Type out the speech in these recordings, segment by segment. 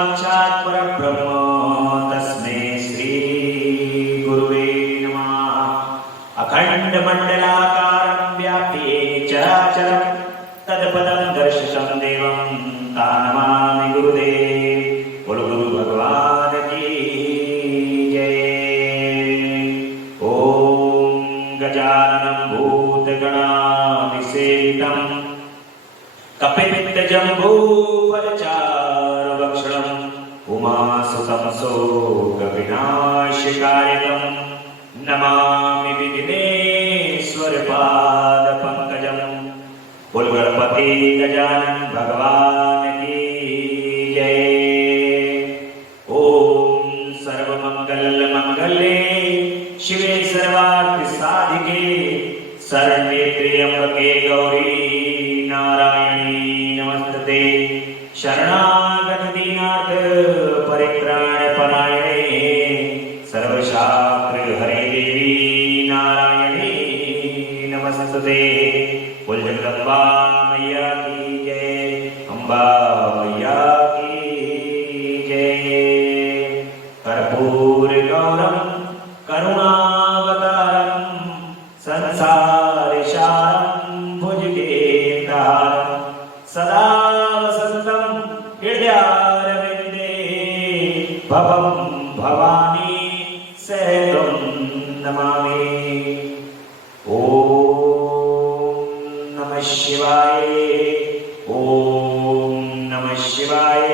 साक्षात् परब्रह्म तस्मै श्री गुरुवे नमः। अखंड मंडलाकारं व्याप्य चराचरं तत्पदं दर्शितं देवं तानमामि गुरुदेव। बोलो गुरु भगवान की जय। ओम गजाननं भूतगणाधिसेवितं कपित्तजम्बूफलचारुभक्षणम् उमासुतं शोकविनाशकारिणं नमामि विघ्नेश्वरपादपङ्कजम्। बोल गणपति गजानन भगवान की जय। ओम सर्वमंगलमंगले शिवे सर्वार्थसाधिके शरण्ये त्र्यंबके गौरी नारायणी नमस्ते। शरणागत दीनाथ परित्राणपरायणे सर्वशास्त्र हरे देवी नारायणी नमस्ते। बोल जगदम्बा मैया की जय। अम्बा मैया की जय। कर्पूर गौरम करुणावतारम संसारसारं भुजगेन्द्रहारं सदा वसन्तं हृदयारविन्दे भवं भवानी सहितं नमामि। ओम नमः शिवाय। ओम नमः शिवाय।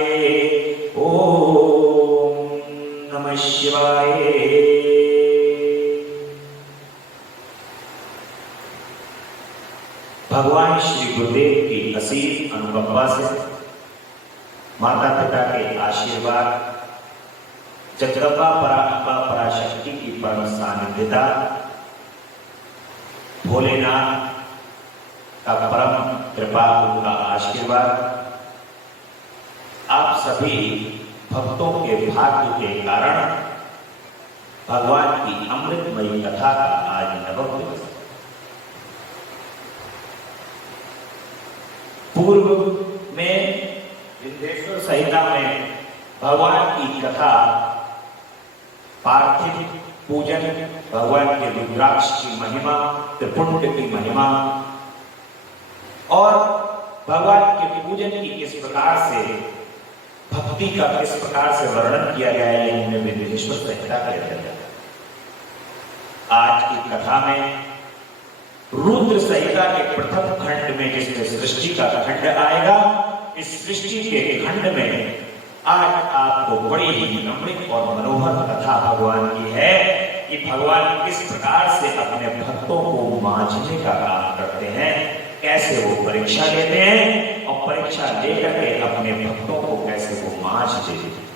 ओम नमः शिवाय। भगवान श्री गुरुदेव की असीम अनुकंपा से, माता पिता के आशीर्वाद, जगदम्बा परांबा पराशक्ति की परम सानिध्यता, भोलेनाथ का परम कृपा का आशीर्वाद, आप सभी भक्तों के भाग्य के कारण भगवान की अमृतमयी कथा का आज नवम दिवस। पूर्व में विंध्येश्वर संहिता में भगवान की कथा, पार्थिव पूजन, भगवान के रुद्राक्ष की महिमा, त्रिपुंड की महिमा और भगवान के पूजन की किस प्रकार से, भक्ति का किस प्रकार से वर्णन किया गया है, हमने विंध्येश्वर संहिता का अध्ययन किया। आज की कथा में रुद्र संहिता के प्रथम खंड में, जिसमें सृष्टि का खंड आएगा, इस सृष्टि के खंड में आज आपको बड़ी ही अमृत और मनोहर कथा भगवान की है कि भगवान किस प्रकार से अपने भक्तों को मांझने का काम करते हैं, कैसे वो परीक्षा लेते हैं और परीक्षा लेकर के अपने भक्तों को कैसे वो मांझ देते हैं,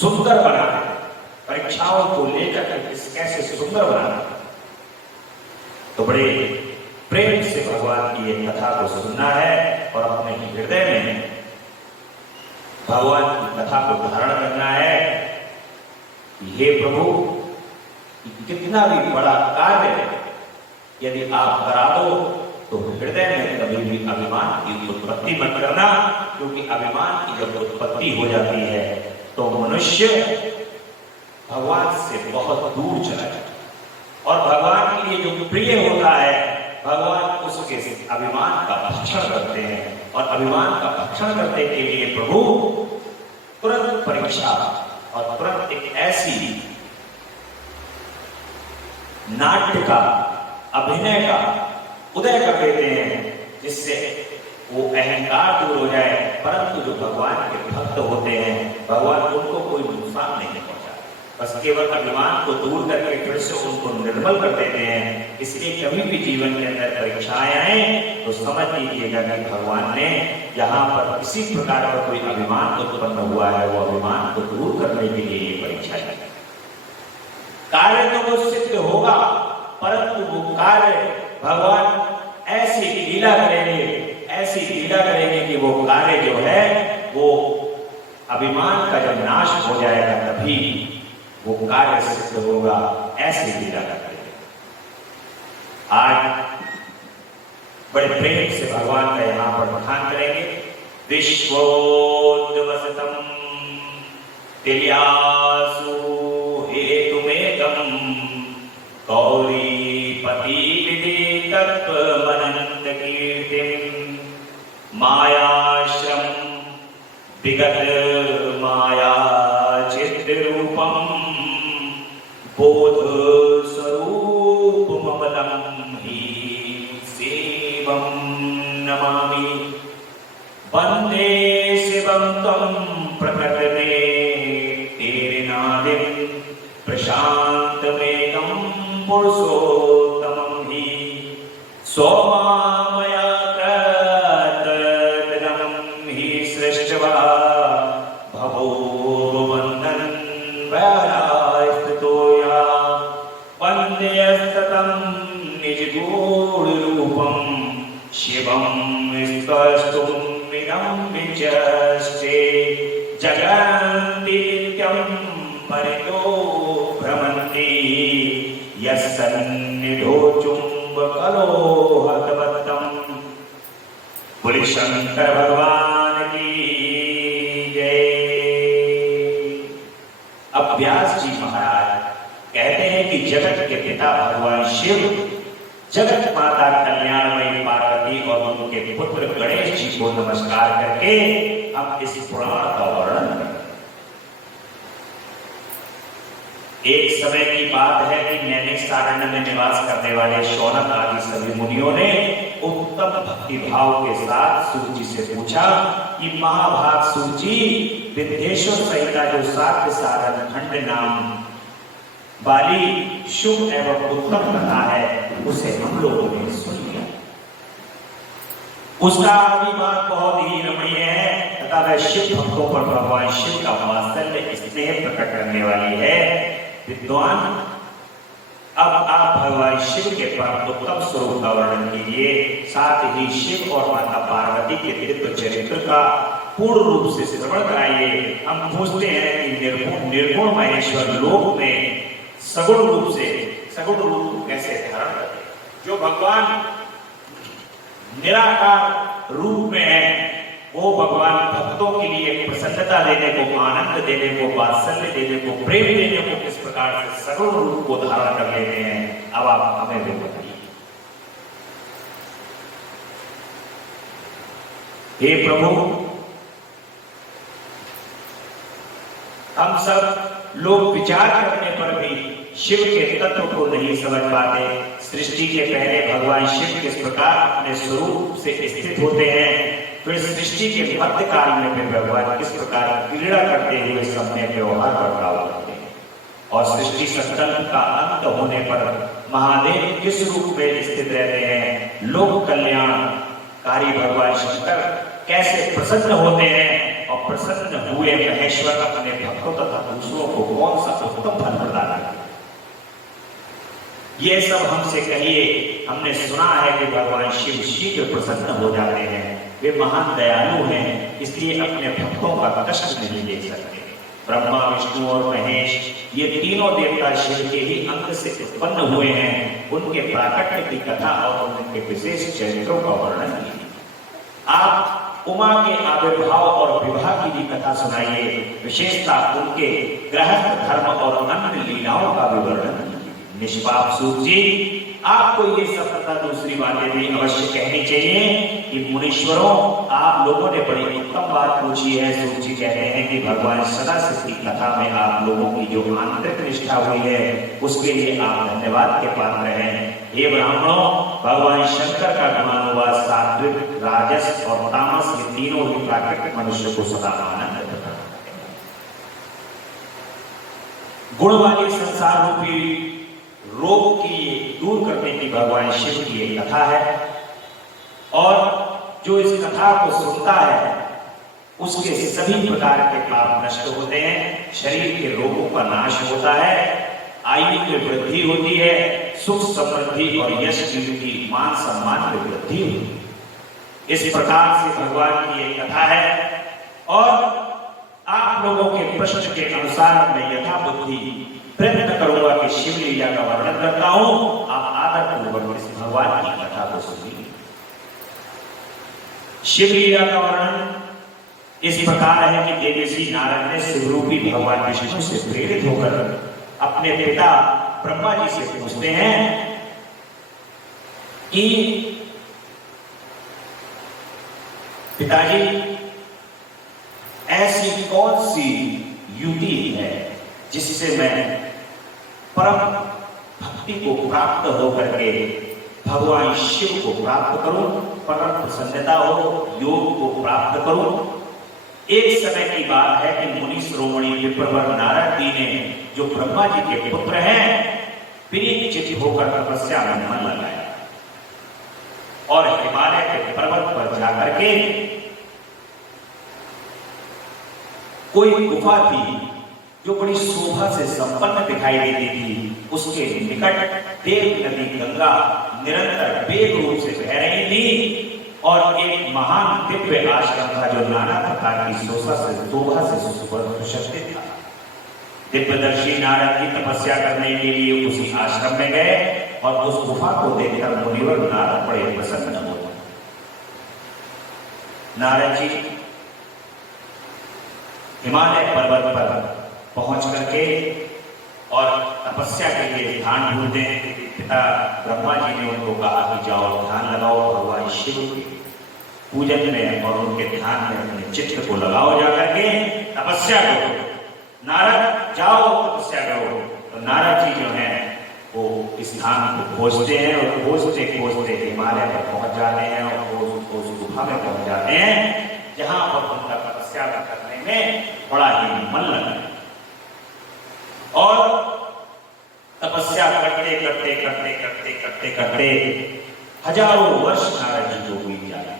सुंदर बनाते हैं, परीक्षाओं को लेकर के कैसे सुंदर बनाते हैं। तो बड़े प्रेम से भगवान की एक कथा को सुनना है और अपने हृदय में भगवान की कथा को धारण करना है। हे प्रभु, कितना भी बड़ा कार्य यदि आप करा दो तो हृदय में कभी भी अभिमान की उत्पत्ति मत करना, क्योंकि अभिमान की जब उत्पत्ति हो जाती है तो मनुष्य भगवान से बहुत दूर चला जाता है और भगवान के लिए जो प्रिय होता है, भगवान उसके अभिमान का भक्षण करते हैं। और अभिमान का भक्षण करने के लिए प्रभु तुरंत परीक्षा और तुरंत एक ऐसी नाट्य का, अभिनय का उदय कर देते हैं जिससे वो अहंकार दूर हो जाए। परंतु जो भगवान के भक्त होते हैं, भगवान उनको कोई नुकसान नहीं पहुंचाते, बस केवल अभिमान को दूर करके फिर से उनको निर्मल कर देते हैं। इसलिए कभी भी जीवन के अंदर परीक्षाएं आए तो समझ लीजिएगा कि भगवान ने यहाँ पर किसी प्रकार का कोई अभिमान उत्पन्न हुआ है, वो अभिमान को दूर करने के लिए ये परीक्षा है। कार्य तो वो सिद्ध होगा, परंतु वो कार्य भगवान ऐसी लीला करेंगे, ऐसी लीला करेंगे कि वो कार्य जो है वो अभिमान का जब नाश हो जाएगा तभी वो कार्य सिद्ध होगा। ऐसी लीला करते हैं। आज बड़े प्रेम से भगवान का यहाँ पर बखान करेंगे। विश्वोद्वसतम तिल्यासु हेतुमेकम् गौरीपति विधि तत्त्वमनंत कीर्तिम् मायाश्रम विगत माया चिद्रूपम् बोध स्वरूप ममलम ही सेवं नमामि वंदे शिवं त्वं प्रकृते तेरे नादिं प्रशान्तमेकं पुरुषोत्तमं हि सोमामया तद्दनं हि सृष्टवा भवो वन्दन् वैरास्थितो या वन्द्यस्ततं निजगूढरूपं शिवं स्पष्टुमिदं विचष्टे जगन्ति नित्यं परितो भ्रमन्ति यस्सन्निधो चुम्बकलोहतवत्तम्। बोले शंकर भगवान की जय। अब व्यास जी महाराज कहते हैं कि जगत के पिता भगवान शिव जगत माता कल्याणमयी पार्वती और उनके पुत्र गणेश जी को नमस्कार करके हम इस पुराण का वर्णन करें। एक समय की बात है कि नैमिषारण्य में निवास करने वाले शौनक आदि सभी मुनियों ने उत्तम भक्ति भाव के साथ सूत जी से पूछा कि महाभाग सूत जी, विद्येश्वर संहिता जो साध्य साधन खंड नाम वाली शुभ एवं उत्तम कथा है उसे हम लोगों ने सुन लिया। उसका अभिमान बहुत ही रमणीय है तथा वह शिव भक्तों पर भगवान शिव का वात्सल्य स्नेह प्रकट करने वाली है। विद्वान, अब आप भगवान शिव के परम उत्तम स्वरूप का वर्णन कीजिए, साथ ही शिव और माता पार्वती के दिव्य चरित्र का पूर्ण रूप से श्रवण कराइए। हम पूछते हैं कि निर्गुण महेश्वर लोक में सगुण रूप कैसे धारण करते, जो भगवान निराकार रूप में है वो भगवान भक्तों के लिए प्रसन्नता देने को, आनंद देने को, वात्सल्य देने को, प्रेम देने को किस प्रकार से सगुण रूप को धारण कर लेते हैं। अब आप हमें भी बताइए। हे प्रभु, हम सब लोग विचार करने पर भी शिव के तत्व को नहीं समझ पाते। सृष्टि के पहले भगवान शिव किस प्रकार अपने स्वरूप से स्थित होते हैं, फिर सृष्टि के मध्य काल में भी भगवान किस प्रकार क्रीड़ा करते हुए सबने व्यवहार बर्ताव करते हैं, और सृष्टि संकल्प का अंत होने पर महादेव किस रूप में स्थित रहते हैं। लोक कल्याणकारी भगवान शंकर कैसे प्रसन्न होते हैं और प्रसन्न हुए महेश्वर अपने भक्तों तथा दूसरों को कौन सा उत्तम फल प्रदान करते हैं। ये सब हमसे कहिए। हमने सुना है कि भगवान शिव शीघ्र प्रसन्न हो जाते हैं, वे महान दयालु हैं, इसलिए अपने भक्तों का कष्ट नहीं ले सकते। ब्रह्मा, विष्णु और महेश ये तीनों देवता शिव के ही अंग से उत्पन्न हुए हैं। उनके प्राकट्य की कथा और उनके विशेष चरित्रों का वर्णन कीजिए। आप उमा के आविर्भाव और विवाह की भी कथा सुनाइए, विशेषता उनके गृहस्थ धर्म और अन्य लीलाओं का भी वर्णन कीजिए। निष्पाप सूत जी, आपको ये सब तथा दूसरी बातें भी अवश्य कहनी चाहिए कि मुनीश्वरों, आप लोगों ने बड़ी उत्तम बात पूछी है। सूत जी कहते हैं कि भगवान सदा सिद्धि कथा में आप लोगों की जो आंतरिक निष्ठा हुई है उसके लिए आप धन्यवाद के पात्र हैं। हे ब्राह्मणों, भगवान शंकर का गुणानुवाद सात्विक, राजस और तामस ये तीनों ही प्राकृतिक मनुष्य को सदा आनंद देता है। गुण वाली संसार रूपी रोग की दूर करने की भगवान शिव की एक कथा है, और जो इस कथा को सुनता है उसके सभी प्रकार के पाप नष्ट होते हैं, शरीर के रोगों का नाश होता है, आयु में वृद्धि होती है, सुख समृद्धि और यश कीर्ति मान सम्मान में वृद्धि होती है। इस प्रकार से भगवान की एक कथा है, और आप लोगों के प्रश्न के अनुसार मैं यथा बुद्धि प्रयत्न करूंगा कि शिव लीला का वर्णन करता हूं। आप आदर पूर्वक इस भगवान की कथा को सुनिए। शिव लीला का वर्णन इस प्रकार है कि देवर्षि नारद ने शिवरूपी भगवान विष्णु से प्रेरित होकर अपने पिता ब्रह्मा जी से पूछते हैं कि पिताजी, ऐसी कौन सी युक्ति है जिससे मैं परम भक्ति को प्राप्त होकर के भगवान शिव को प्राप्त करूं, परम प्रसन्नता हो, योग को प्राप्त करूं। एक समय की बात है कि मुनि शिरोमणि विप्रवर नारद जी ने, जो ब्रह्मा जी के पुत्र हैं, विनिचित होकर तपस्या में मन लगाया और हिमालय के पर्वत पर जाकर के कोई गुफा थी जो बड़ी शोभा से संपन्न दिखाई देती थी, उसके निकट देव नदी गंगा निरंतर वेग रूप से बह रही थी और एक महान दिव्य आश्रम था जो नाना प्रकार की शोभा से सुशोभित था। दिव्यदर्शी नारद जी तपस्या करने के लिए उसी आश्रम में गए और उस गुफा को देखकर मुनिवर नारद बड़े प्रसन्न हुए। नारद जी हिमालय पर्वत पर पहुंच करके और तपस्या के लिए ध्यान ढूंढते हैं। पिता ब्रह्मा जी ने उनको कहा कि जाओ ध्यान लगाओ भगवान शिव के पूजन में और उनके ध्यान में अपने चित्त को लगाओ, जाकर के तपस्या करो। नारद जाओ तपस्या करो। तो नारद जी जो हैं वो इस स्थान को खोजते हैं और खोजते खोजते हिमालय पर पहुंच जाते हैं और उस गुफा में पहुंच जाते हैं जहां पर उनका तपस्या करने में बड़ा ही मन लगा और तपस्या करते करते करते करते करते करते हजारों वर्ष नारद जी को बीत जाए।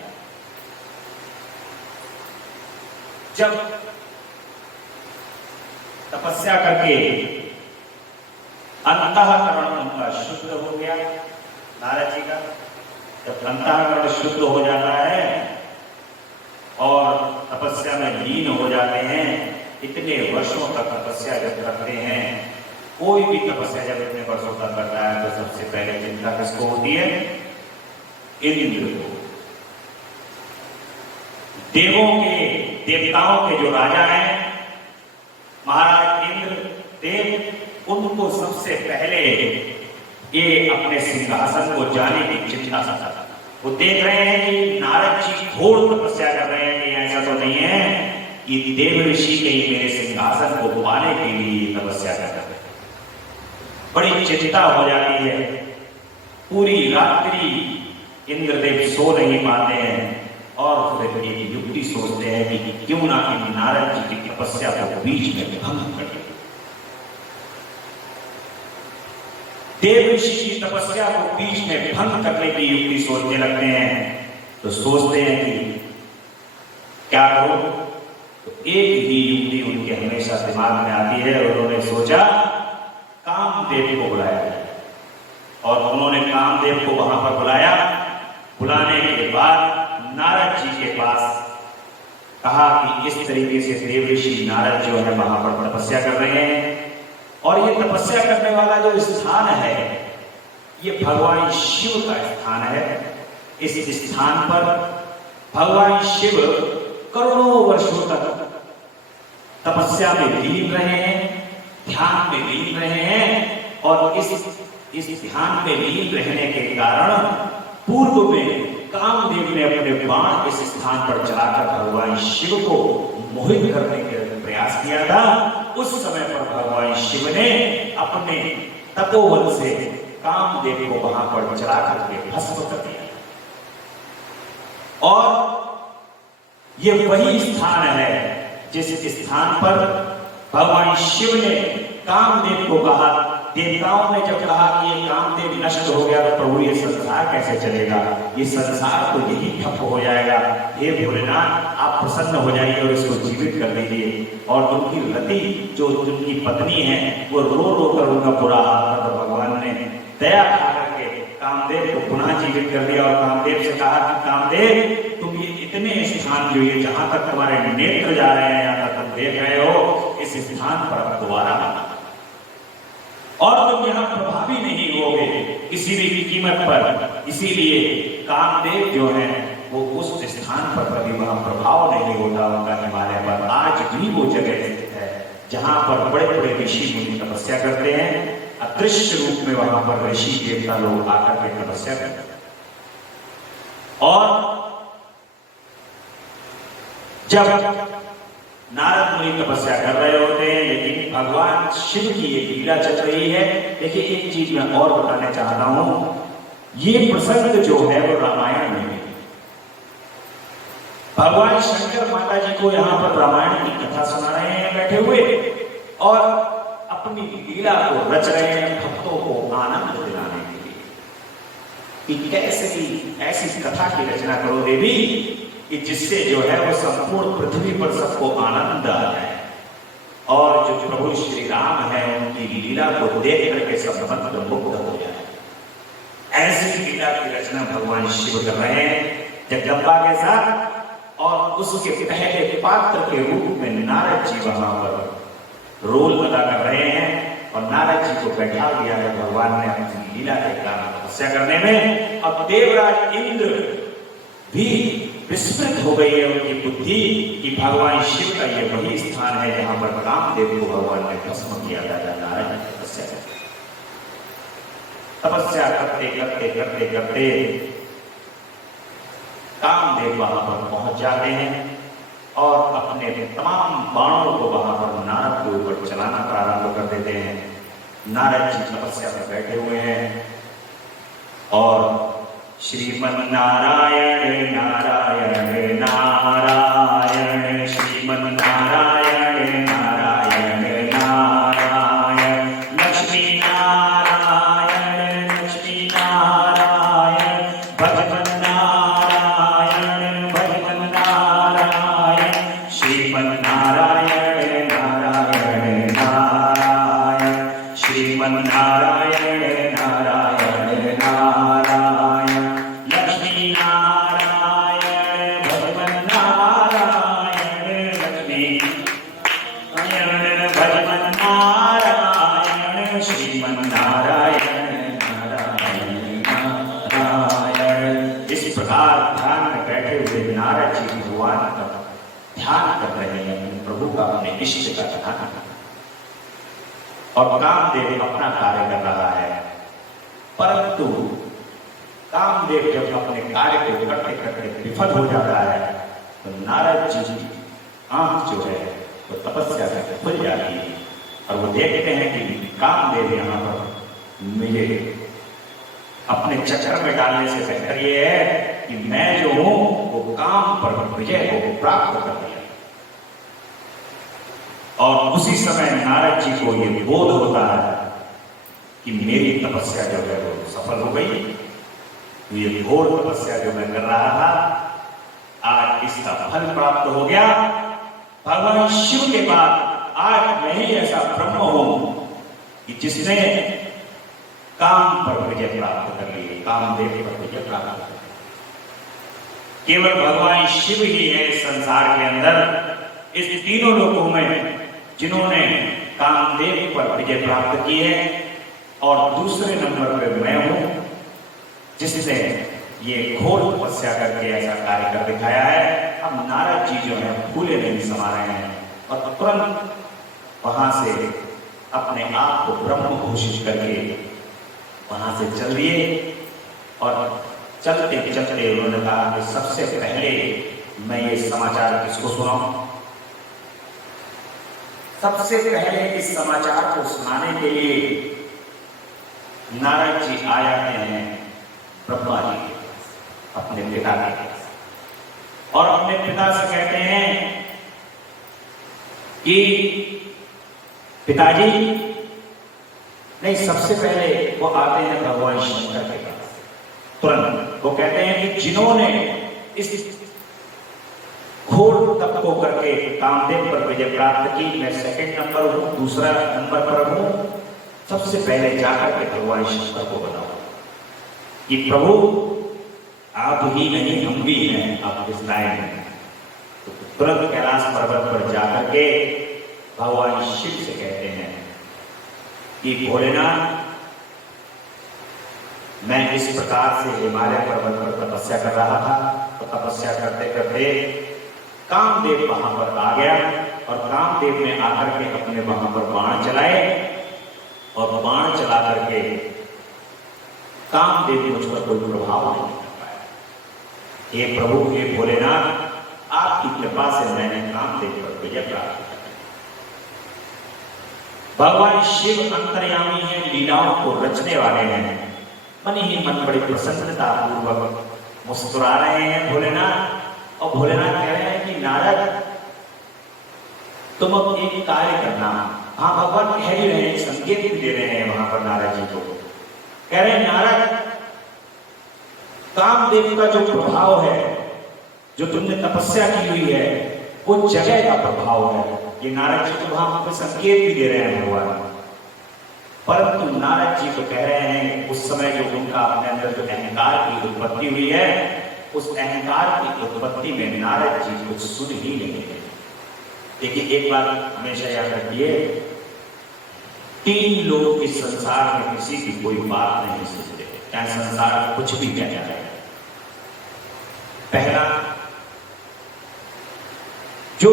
जब तपस्या करके अंतःकरण उनका शुद्ध हो गया, नारद जी का जब अंतःकरण शुद्ध हो जाता है और तपस्या में लीन हो जाते हैं, इतने वर्षों तक तपस्या जब करते हैं, कोई भी तपस्या जब इतने वर्षों तक करता है तो सबसे पहले चिंता किसको होती है? इंद्र को। देवों के देवताओं के जो राजा हैं महाराज इंद्र देव, उनको सबसे पहले ये अपने सिंहासन को जाने की चिंता था। वो देख रहे हैं कि नारद जी घोर तपस्या कर रहे हैं कि ऐसा तो नहीं है कि देव ऋषि के ही मेरे सिंहासन को पाने के लिए तपस्या कर रहे हैं। बड़ी चिंता हो जाती है। पूरी रात्रि इंद्रदेव सो नहीं पाते हैं और फिर एक युक्ति सोचते हैं कि क्यों ना इन नारद जी की तपस्या को बीच में भंग कर दे। देव ऋषि की तपस्या को बीच में भंग करने की युक्ति सोचने लगते हैं। तो सोचते हैं कि क्या करो, तो एक ही युक्ति उनके हमेशा दिमाग में आती है। उन्होंने सोचा कामदेव को बुलाया और उन्होंने कामदेव को वहां पर बुलाया। बुलाने के बाद नारद जी के पास कहा कि इस तरीके से देव ऋषि नारद जो है वहां पर तपस्या कर रहे हैं और ये तपस्या करने वाला जो स्थान है ये भगवान शिव का स्थान है। इस स्थान पर भगवान शिव करोड़ों वर्षों तक तपस्या में लीन रहे हैं, ध्यान में लीन रहे हैं और इस ध्यान में लीन रहने के कारण पूर्व में कामदेव ने अपने बाण इस स्थान पर चलाकर भगवान शिव को मोहित करने के प्रयास किया था। उस समय पर भगवान शिव ने अपने तपोबल से कामदेव को वहां पर चला करके भस्म कर दिया और ये वही स्थान है जिस स्थान पर भगवान शिव ने कामदेव को कहा। देवताओं ने जब कहा कि ये कामदेव नष्ट हो गया तो प्रभु ये संसार कैसे चलेगा, ये संसार तो यही ठप हो जाएगा। हे भोलेनाथ आप प्रसन्न हो जाइए और इसको जीवित कर दीजिए। और उनकी रति जो उनकी पत्नी है वो रो रो कर उनका बुरा हाल था। तो भगवान ने दया खा करके कामदेव को पुनः जीवित कर दिया और कामदेव से कहा कि कामदेव तुम ये इतने स्थान जो ये जहां तक तुम्हारे नेत्र जा रहे हैं, यहाँ तक तुम देख रहे हो, इस स्थान पर दोबारा आना और तुम यहाँ प्रभावी नहीं होगे किसी भी कीमत पर। इसीलिए कामदेव जो है वो उस स्थान पर कभी वहां प्रभाव नहीं होता उनका हिमालय पर। आज भी वो जगह स्थित है जहां पर बड़े बड़े ऋषि मुनि तपस्या करते हैं। अदृश्य रूप में वहां पर ऋषि देवता लोग आकर के तपस्या करते हैं। और जब नारद मुनि तपस्या कर रहे होते हैं, लेकिन भगवान शिव की एक लीला चल रही है। देखिए, एक चीज मैं और बताना चाहता हूं, ये प्रसंग जो है वो रामायण में है। भगवान शंकर माता जी को यहां पर रामायण की कथा सुना रहे हैं बैठे हुए, और अपनी लीला को रच रहे हैं भक्तों को आनंद दिलाने के लिए कि कैसे की ऐसी कथा की रचना करो देवी कि जिससे जो है वो संपूर्ण पृथ्वी पर सबको आनंद आ जाए, और जो प्रभु श्री राम है उनकी लीला को देख करके सब भक्त मुक्त हो जाए। ऐसी लीला की रचना भगवान शिव कर रहे हैं जगदम्बा के साथ, और उसके पहले पात्र के रूप में नारद जी वहां पर रोल अदा कर रहे हैं, और नारद जी को बैठा दिया है भगवान ने अपनी लीला के कारण तपस्या करने में। अब देवराज इंद्र भी विस्मृत हो गई है उनकी बुद्धि कि भगवान शिव का ये वही स्थान है जहां पर कामदेव को भगवान ने भस्म किया था। नारायण तपस्या करते करते करते करते कामदेव वहां पर पहुंच जाते हैं, और अपने तमाम बाणों को वहां पर नारद के ऊपर चलाना प्रारंभ कर देते हैं। नारद जी तपस्या में बैठे हुए हैं, और श्रीमन्नारायण नारायण नारायण श्रीमन्नारायण नारायण नारायण लक्ष्मी नारायण लक्ष्मी नारायण भगवन् नारायण भगवन् नारायण श्रीमन्नारायण नारायण नारायण श्रीमन्नारायण नारायण नारायण लक्ष्मी नारायण भगवन् नारायण लक्ष्मी नारायण भगवन् नारायण श्रीमन्नारायण नारायण नारायण। इस प्रकार ध्यान में बैठे हुए नारद जी भगवान का ध्यान कर रहे हैं, प्रभु का अपने इष्ट का ध्यान, और कामदेव अपना कार्य कर रहा है। परंतु कामदेव जब अपने कार्य को करते करते विफल हो जाता है, तो नारद जी की आंख जो है वो तपस्या से खुल जाती है, और वो देखते हैं कि कामदेव यहाँ पर मुझे अपने चक्कर में डालने से बेहतर ये है कि मैं जो हूं वो काम पर विजय को प्राप्त कर लिया। और उसी समय नारद जी को ये बोध होता है कि मेरी तपस्या जो है वो सफल हो गई। ये घोर तपस्या जो मैं कर रहा था, आज इसका फल प्राप्त हो गया। भगवान शिव के बाद आज मैं ही ऐसा ब्रह्म हूं कि जिसने काम पर विजय प्राप्त कर ली, कामदेव पर विजय प्राप्त कर ली। केवल भगवान शिव ही है इस संसार के अंदर, इस तीनों लोकों में, जिन्होंने कामदेव पर विजय प्राप्त की है। और दूसरे नंबर पे मैं हूं जिसने ये घोर तपस्या करके ऐसा कार्य कर दिखाया है। अब नारद जी जो है फूले नहीं समा रहे हैं, और तुरंत वहां से अपने आप को ब्रह्म घोषित करके वहां से चल दिए। और चलते चलते उन्होंने कहा कि सबसे पहले मैं ये समाचार किसको सुनाऊं। सबसे पहले इस समाचार को सुनाने के लिए नारद जी आ जाते हैं ब्रह्मा जी के, अपने पिता के पास, और अपने पिता से कहते हैं कि पिताजी, नहीं, सबसे पहले वो आते हैं भगवान शंकर के पास। तुरंत वो कहते हैं कि जिन्होंने इस घोर तप को करके कामदेव पर विजय प्राप्त की, मैं सेकंड नंबर हूं, दूसरा नंबर पर हूं। सबसे पहले जाकर के भगवान शंकर को बताओ कि प्रभु आप ही नहीं हम भी हैं, आप इस लायक हैं। तो तुरंत कैलाश पर्वत पर जाकर के भगवान शिव से कहते हैं कि भोलेनाथ, मैं इस प्रकार से हिमालय पर्वत पर तपस्या कर रहा था, तो तपस्या करते करते कामदेव वहां पर आ गया और कामदेव ने आकर के अपने वहां पर बाण चलाए और बाण चला करके कामदेव मुझ पर कोई प्रभाव नहीं कर पाया। हे प्रभु, हे भोलेनाथ, आपकी कृपा से मैंने कामदेव पर विजय प्राप्त की। भगवान शिव अंतर्यामी हैं, लीलाओं को रचने वाले हैं। मन ही मन बड़ी प्रसन्नता पूर्वक मुस्कुरा रहे हैं भोलेनाथ, और भोलेनाथ कह रहे हैं कि नारद, तुम अब एक कार्य करना। हाँ, भगवान कह ही रहे हैं, संकेत भी दे रहे हैं वहां पर नारद जी को। कह रहे हैं नारद, कामदेव का जो प्रभाव है, जो तुमने तपस्या की हुई है, वो जगह का प्रभाव है। ये नारद जी को वहां पर संकेत भी दे रहे हैं भगवान। परंतु नारद जी तो कह रहे हैं उस समय जो उनका अपने अंदर जो अहंकार की उत्पत्ति हुई है, उस अहंकार की उत्पत्ति में नारद जी कुछ सुन ही नहीं है। देखिए, एक बात हमेशा याद रखिए, तीन लोग इस संसार में किसी की कोई बात नहीं सुनते, चाहे संसार कुछ भी कह जाए। पहला, जो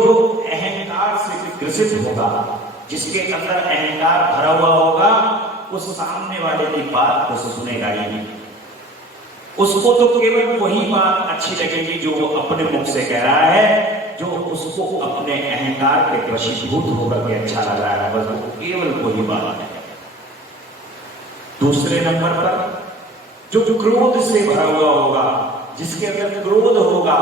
अहंकार से ग्रसित होगा, जिसके अंदर अहंकार भरा हुआ होगा, उस सामने वाले की बात को सुनेगा ही नहीं। उसको तो केवल वही बात अच्छी लगेगी जो वो अपने मुख से कह रहा है, जो उसको अपने अहंकार के वशीभूत होकर के अच्छा लग रहा है, बस वो केवल वही बात है। दूसरे नंबर पर, जो क्रोध से भरा हुआ होगा, जिसके अंदर क्रोध होगा,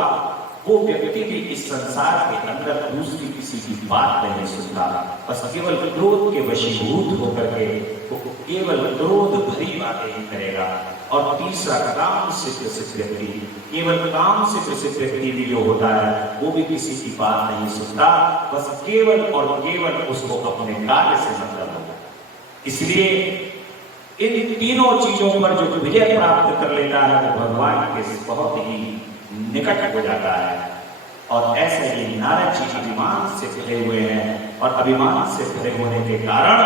वो व्यक्ति भी इस संसार के अंदर दूसरी किसी की बात नहीं सुनता, बस केवल क्रोध के वशीभूत होकर के वो केवल क्रोध भरी बातें ही करेगा। और तीसरा, काम से ग्रसित व्यक्ति, केवल काम से ग्रसित व्यक्ति भी जो होता है, वो भी किसी की बात नहीं सुनता, बस केवल और केवल उसको अपने कार्य से मतलब होता है। इसलिए इन तीनों चीजों पर जो विजय प्राप्त कर लेता है, वो भगवान के बहुत ही निकट हो जाता है। और ऐसे ही नारद जी अभिमान से भरे हुए हैं, और अभिमान से भरे होने के कारण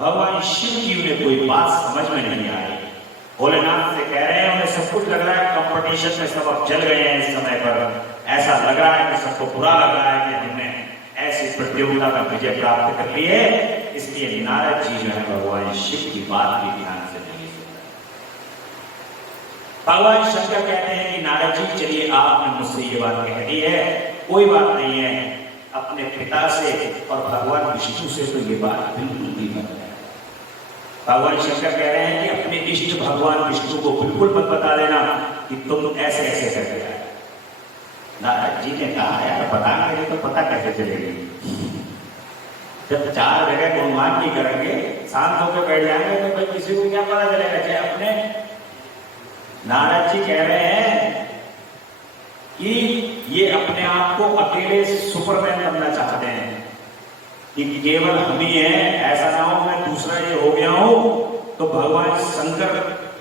भगवान शिव जी उन्हें कोई बात समझ में नहीं आई। भोलेनाथ से कह रहे हैं, उन्हें सब कुछ लग रहा है कंपटीशन में सब अब चल गए हैं। इस समय पर ऐसा लग रहा है कि सबको बुरा लग रहा है कि हमने ऐसी प्रतियोगिता में विजय प्राप्त कर ली है। इसलिए नारद जी जो है भगवान शिव की बात भी ध्यान से नहीं सुनते। भगवान शंकर कहते हैं कि नारद जी, चलिए आपने मुझसे ये बात कह दी है, कोई बात नहीं है, अपने पिता से और भगवान विष्णु से तो ये बात बिल्कुल भी मत है। भगवान शंकर कह रहे हैं कि अपने इष्ट भगवान विष्णु को बिल्कुल मत बता देना कि तुम ऐसे ऐसे कर दिया। नारद जी ने कहा, यार बता करें तो पता कैसे चलेगी? जब चार जगह गुणगान नहीं करेंगे, शांत होकर बैठ जाएंगे, तो भाई किसी को क्या पता चलेगा? चाहे अपने नारद जी कह रहे हैं कि ये अपने आप को अकेले सुपरमैन बनना चाहते हैं कि केवल हम ही हैं, ऐसा ना हो मैं दूसरा ये हो गया हूं, तो भगवान शंकर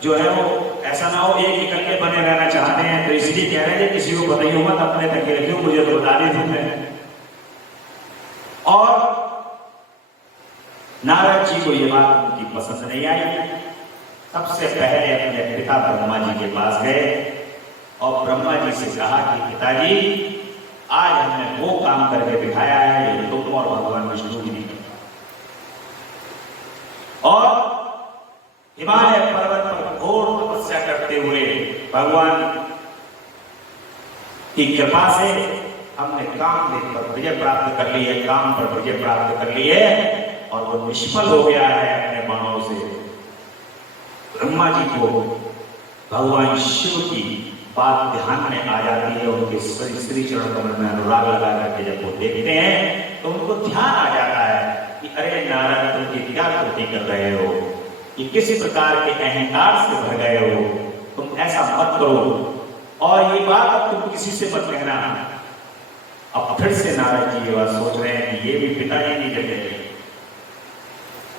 जो है वो ऐसा ना हो एक इकट्ठे बने रहना चाहते हैं। तो इसलिए कह रहे हैं किसी को बताइए मत, अपने तक रखियो, मुझे तो बता दी तुमने। और नारद जी को ये बात उनकी पसंद नहीं आई। सबसे पहले अपने पिता ब्रह्मा जी के पास गए और ब्रह्मा जी से कहा कि पिताजी, आज हमने वो काम करके दिखाया है जो तुम और भगवान विष्णु भी नहीं करते। और हिमालय पर्वत पर घोर तपस्या करते हुए भगवान की कृपा से हमने कामदेव पर विजय प्राप्त कर ली है, काम पर विजय प्राप्त कर ली है, और वो निष्फल हो गया है अपने बाणों से। ब्रह्मा जी को भगवान शिव की बात ध्यान में आ जाती है, उनके श्री चरण कमल में अनुराग लगा करके जब वो देखते हैं तो उनको ध्यान आ जाता है कि अरे नारद, तुम ये क्या कृति कर रहे हो, कि किसी प्रकार के अहंकार से भर गए हो, तुम ऐसा मत करो और ये बात अब तुम किसी से मत कहना। अब फिर से नारद जी ये बात सोच रहे हैं कि ये भी पिताजी नहीं जगे,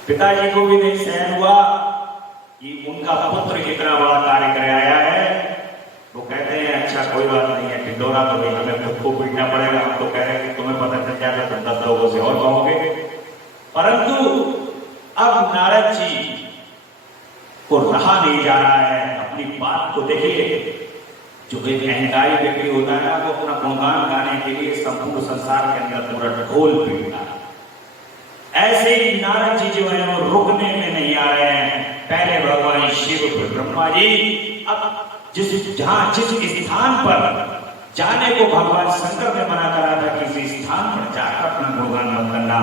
पिताजी को भी नहीं सहन हुआ कि उनका पुत्र इतना बड़ा कार्य कर आया है। वो कहते हैं अच्छा कोई बात नहीं है, टिंडोरा तो नहीं, हमें खुद को पीटना पड़ेगा, हम तो कह रहे हैं कि तुम्हें पता चल जाएगा तो 10 लोगों से और कहोगे। परंतु अब नारद जी को रहा नहीं जा रहा है, अपनी बात को देखिए। जो एक अहंकारी व्यक्ति होता है ना, वो अपना गुणगान गाने के लिए संपूर्ण संसार के अंदर पूरा ढोल पीटता है। ऐसे ही नारद जी जो है वो रुकने में नहीं आ रहे हैं। पहले भगवान शिव फिर ब्रह्मा जी। अब जिस स्थान पर जाने को भगवान शंकर ने मना करा था, किसी स्थान पर जाकर अपना गुणगान मत करना,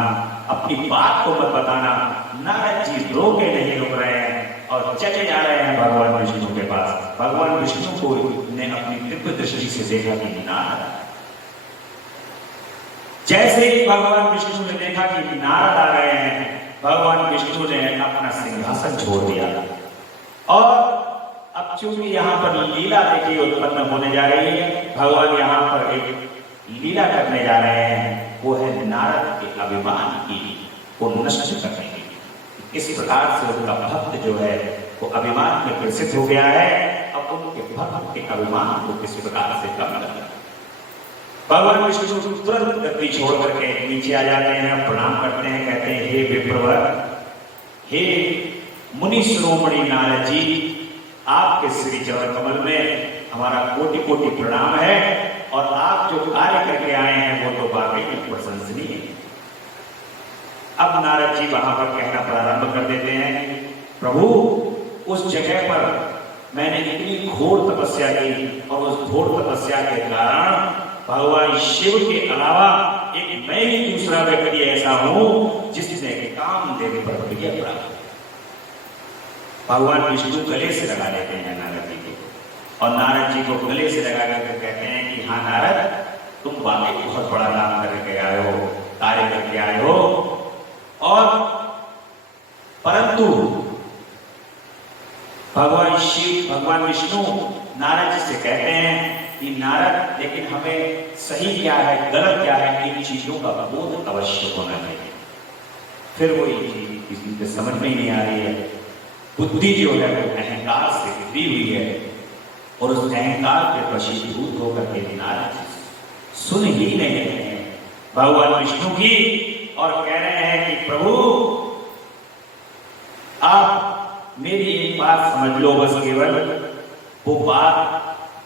अपनी बात को मत बताना, नारद जी रोके नहीं रुक रहे हैं और चले जा रहे हैं भगवान विष्णु के पास। भगवान विष्णु को ने अपनी दिव्य दृष्टि से देखा कि नारद, जैसे ही भगवान विष्णु ने देखा कि नारद आ रहे हैं, भगवान विष्णु ने अपना सिंहासन छोड़ दिया। और अब चूंकि यहाँ पर लीला देखिए उत्पन्न होने जा रही है, भगवान यहाँ पर एक लीला करने जा रहे हैं, वो है नारद के अभिमान की को नष्ट करने की। इस प्रकार से उनका भक्त जो है वो अभिमान में ग्रसित हो गया है। अब उनके भक्त के अभिमान को किस प्रकार से कम करना। भगवान विष्णु तुरंत गद्दी छोड़ करके नीचे आ जाते हैं, प्रणाम करते हैं, कहते हैं हे विप्रवर, हे मुनि शिरोमणि नारद जी, आपके श्री चरण कमल में हमारा कोटि कोटि प्रणाम है और आप जो कार्य करके आए हैं वो तो वाकई में प्रशंसनीय है। अब नारद जी वहां पर कहना प्रारंभ कर देते हैं, प्रभु उस जगह पर मैंने इतनी घोर तपस्या की और उस घोर तपस्या के कारण भगवान शिव के अलावा एक मैं ही दूसरा व्यक्ति ऐसा हूं जिसने कामदेव पर प्रिय प्राप्त। भगवान विष्णु गले से लगा लेते हैं नारद जी को और नारद जी को गले से लगा करके कहते हैं कि हाँ नारद, तुम वाकई बहुत बड़ा काम करके आए हो, कार्य करके आए हो। और परंतु भगवान विष्णु नारद जी से कहते हैं कि नारद, लेकिन हमें सही क्या है गलत क्या है इन चीजों का बोध अवश्य होना चाहिए। फिर वो ये चीज किसी को समझ में नहीं आ रही है। बुद्धि जो है वो अहंकार से घिरी हुई है और उस अहंकार के वशीभूत होकर के नारद सुन ही नहीं रहे हैं भगवान विष्णु की और कह रहे हैं कि प्रभु आप मेरी एक बात समझ लो, बस केवल वो बात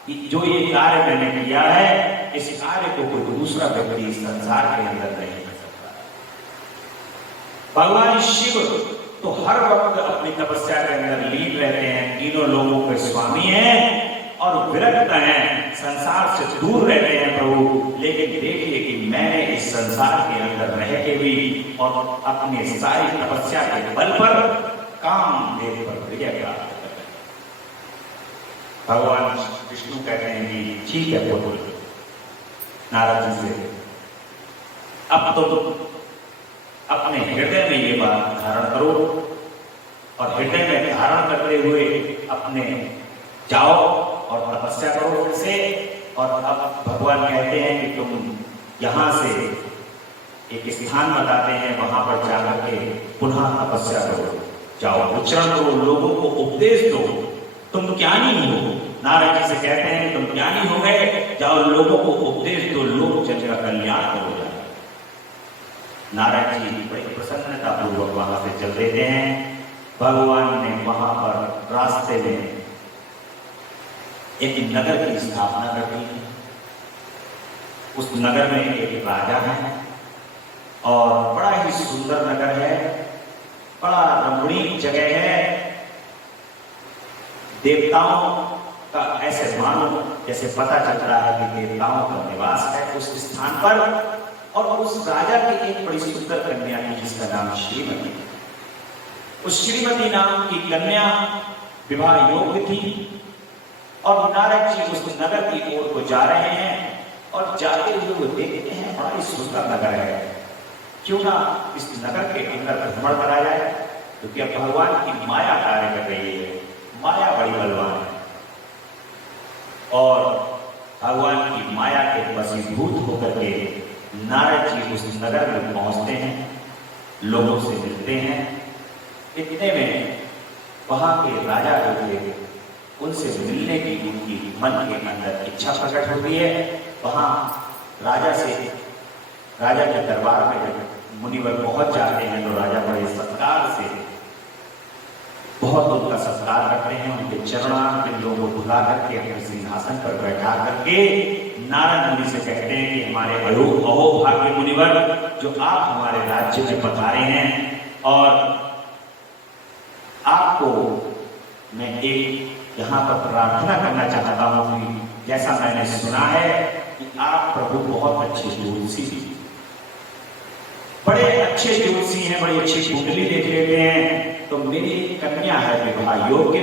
कि जो ये कार्य मैंने किया है, इस कार्य को कोई दूसरा व्यक्ति इस संसार के अंदर नहीं कर सकता। भगवान शिव तो हर वक्त अपनी तपस्या के अंदर लीन रहते हैं, तीनों लोगों के स्वामी हैं और विरक्त हैं, संसार से दूर रहते हैं प्रभु। लेकिन देखिए कि मैंने इस संसार के अंदर रह के भी और अपनी सारी तपस्या के बल पर कामदेव पर प्रिय प्राप्त कर। भगवान विष्णु कहते हैं कि ठीक है पुत्र, नारद जी से अब तो अपने हृदय में ये बात धारण करो और हृदय में धारण करते हुए अपने जाओ और तपस्या करो फिर से। और अब भगवान कहते हैं कि तुम यहाँ से एक स्थान बताते हैं, वहां पर जाकर के पुनः तपस्या करो, जाओ उच्चारण करो, लोगों को उपदेश दो, तुम ज्ञानी हो। नारद जी से कहते हैं तुम ज्ञानी हो गए, जाओ लोगों को उपदेश दो, लोग जन का कल्याण करो। नारद जी बड़ी प्रसन्नता पूर्वक वहां से चल देते हैं। भगवान ने वहां पर रास्ते में एक नगर की स्थापना कर दी। उस नगर में एक राजा है और बड़ा ही सुंदर नगर है, बड़ा रमणीय जगह है। देवताओं का ऐसे मानो जैसे पता चल रहा है कि देवताओं का निवास है उस स्थान पर। और उस राजा की एक बड़ी सुंदर कन्या थी जिसका नाम श्रीमती। उस श्रीमती नाम की कन्या विवाह योग्य थी और नारद जी उस नगर की ओर को जा रहे हैं और जाते हुए वो देखते हैं बड़ा ही सुंदर नगर है, क्यों ना इस नगर के अंदर भ्रमण करा जाए, क्योंकि अब भगवान की माया कार्य कर रही है, माया बड़ी बलवान है। और भगवान की माया के वशीभूत होकर के नारद जी उस नगर में पहुंचते हैं, लोगों से मिलते हैं। इतने में वहां के राजा जो थे उनसे मिलने की उनकी मन के अंदर इच्छा प्रकट होती है। वहां राजा के दरबार में जब मुनिवर पहुंच जाते हैं तो राजा बड़े सत्कार से बहुत उनका सत्कार नमस्कार करते हैं, उनके चरणारविंदों को धुला करके अपने सिंहासन पर बैठा करके नारद मुनि से कहते हैं कि हमारे अहोभाग्य मुनिवर, जो आप हमारे राज्य में पधारे हैं, और आपको मैं एक यहाँ पर प्रार्थना करना चाहता हूँ कि जैसा मैंने सुना है कि आप प्रभु बहुत अच्छे ज्योतिषी, बड़े अच्छे ज्योतिषी हैं, बड़ी अच्छी कुंडली देख लेते हैं, तो मेरी कन्या है विवाह योग्य,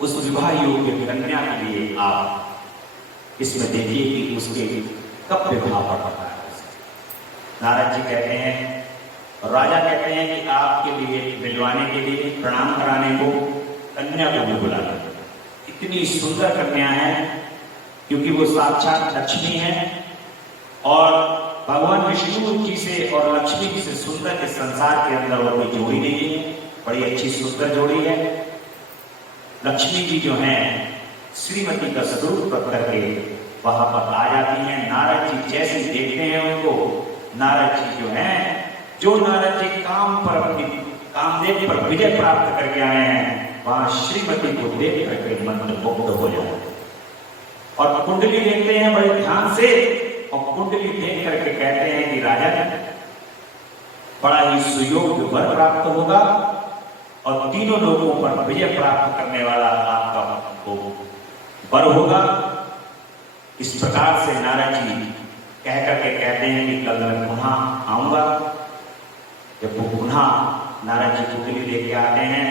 उस विवाह योग्य कन्या के लिए आप इसमें देखिए कि उसके कब विवाह पड़ता है। नारद जी कहते हैं, राजा कहते हैं कि आपके लिए मिलवाने के लिए, प्रणाम कराने को कन्या को भी बुला लें। इतनी सुंदर कन्या है, क्योंकि वो साक्षात लक्ष्मी है, और भगवान विष्णु जी से और लक्ष्मी जी से सुंदर के संसार के अंदर और कोई जोड़ी नहीं है। बड़ी अच्छी सुंदर जोड़ी है। लक्ष्मी जी जो हैं श्रीमती का स्वरूप रख करके वहां पर आ जाती हैं। नारद जी जैसे देखते हैं उनको, नारद जी जो हैं, जो नारद जी कामदेव पर विजय प्राप्त करके आए हैं, वहां श्रीमती को देख करके मंत्रमुग्ध हो जाए और कुंडली देखते हैं बड़े ध्यान से, और कुंडली देख करके कहते हैं कि राजन, बड़ा ही सुयोग्य वर प्राप्त होगा और तीनों लोगों पर विजय प्राप्त करने वाला आपका वर होगा। इस प्रकार से नारद जी कह करके कहते हैं कि कल मैं पुनः आऊंगा। जब वो पुनः नारद जी कुंडली लेके आते हैं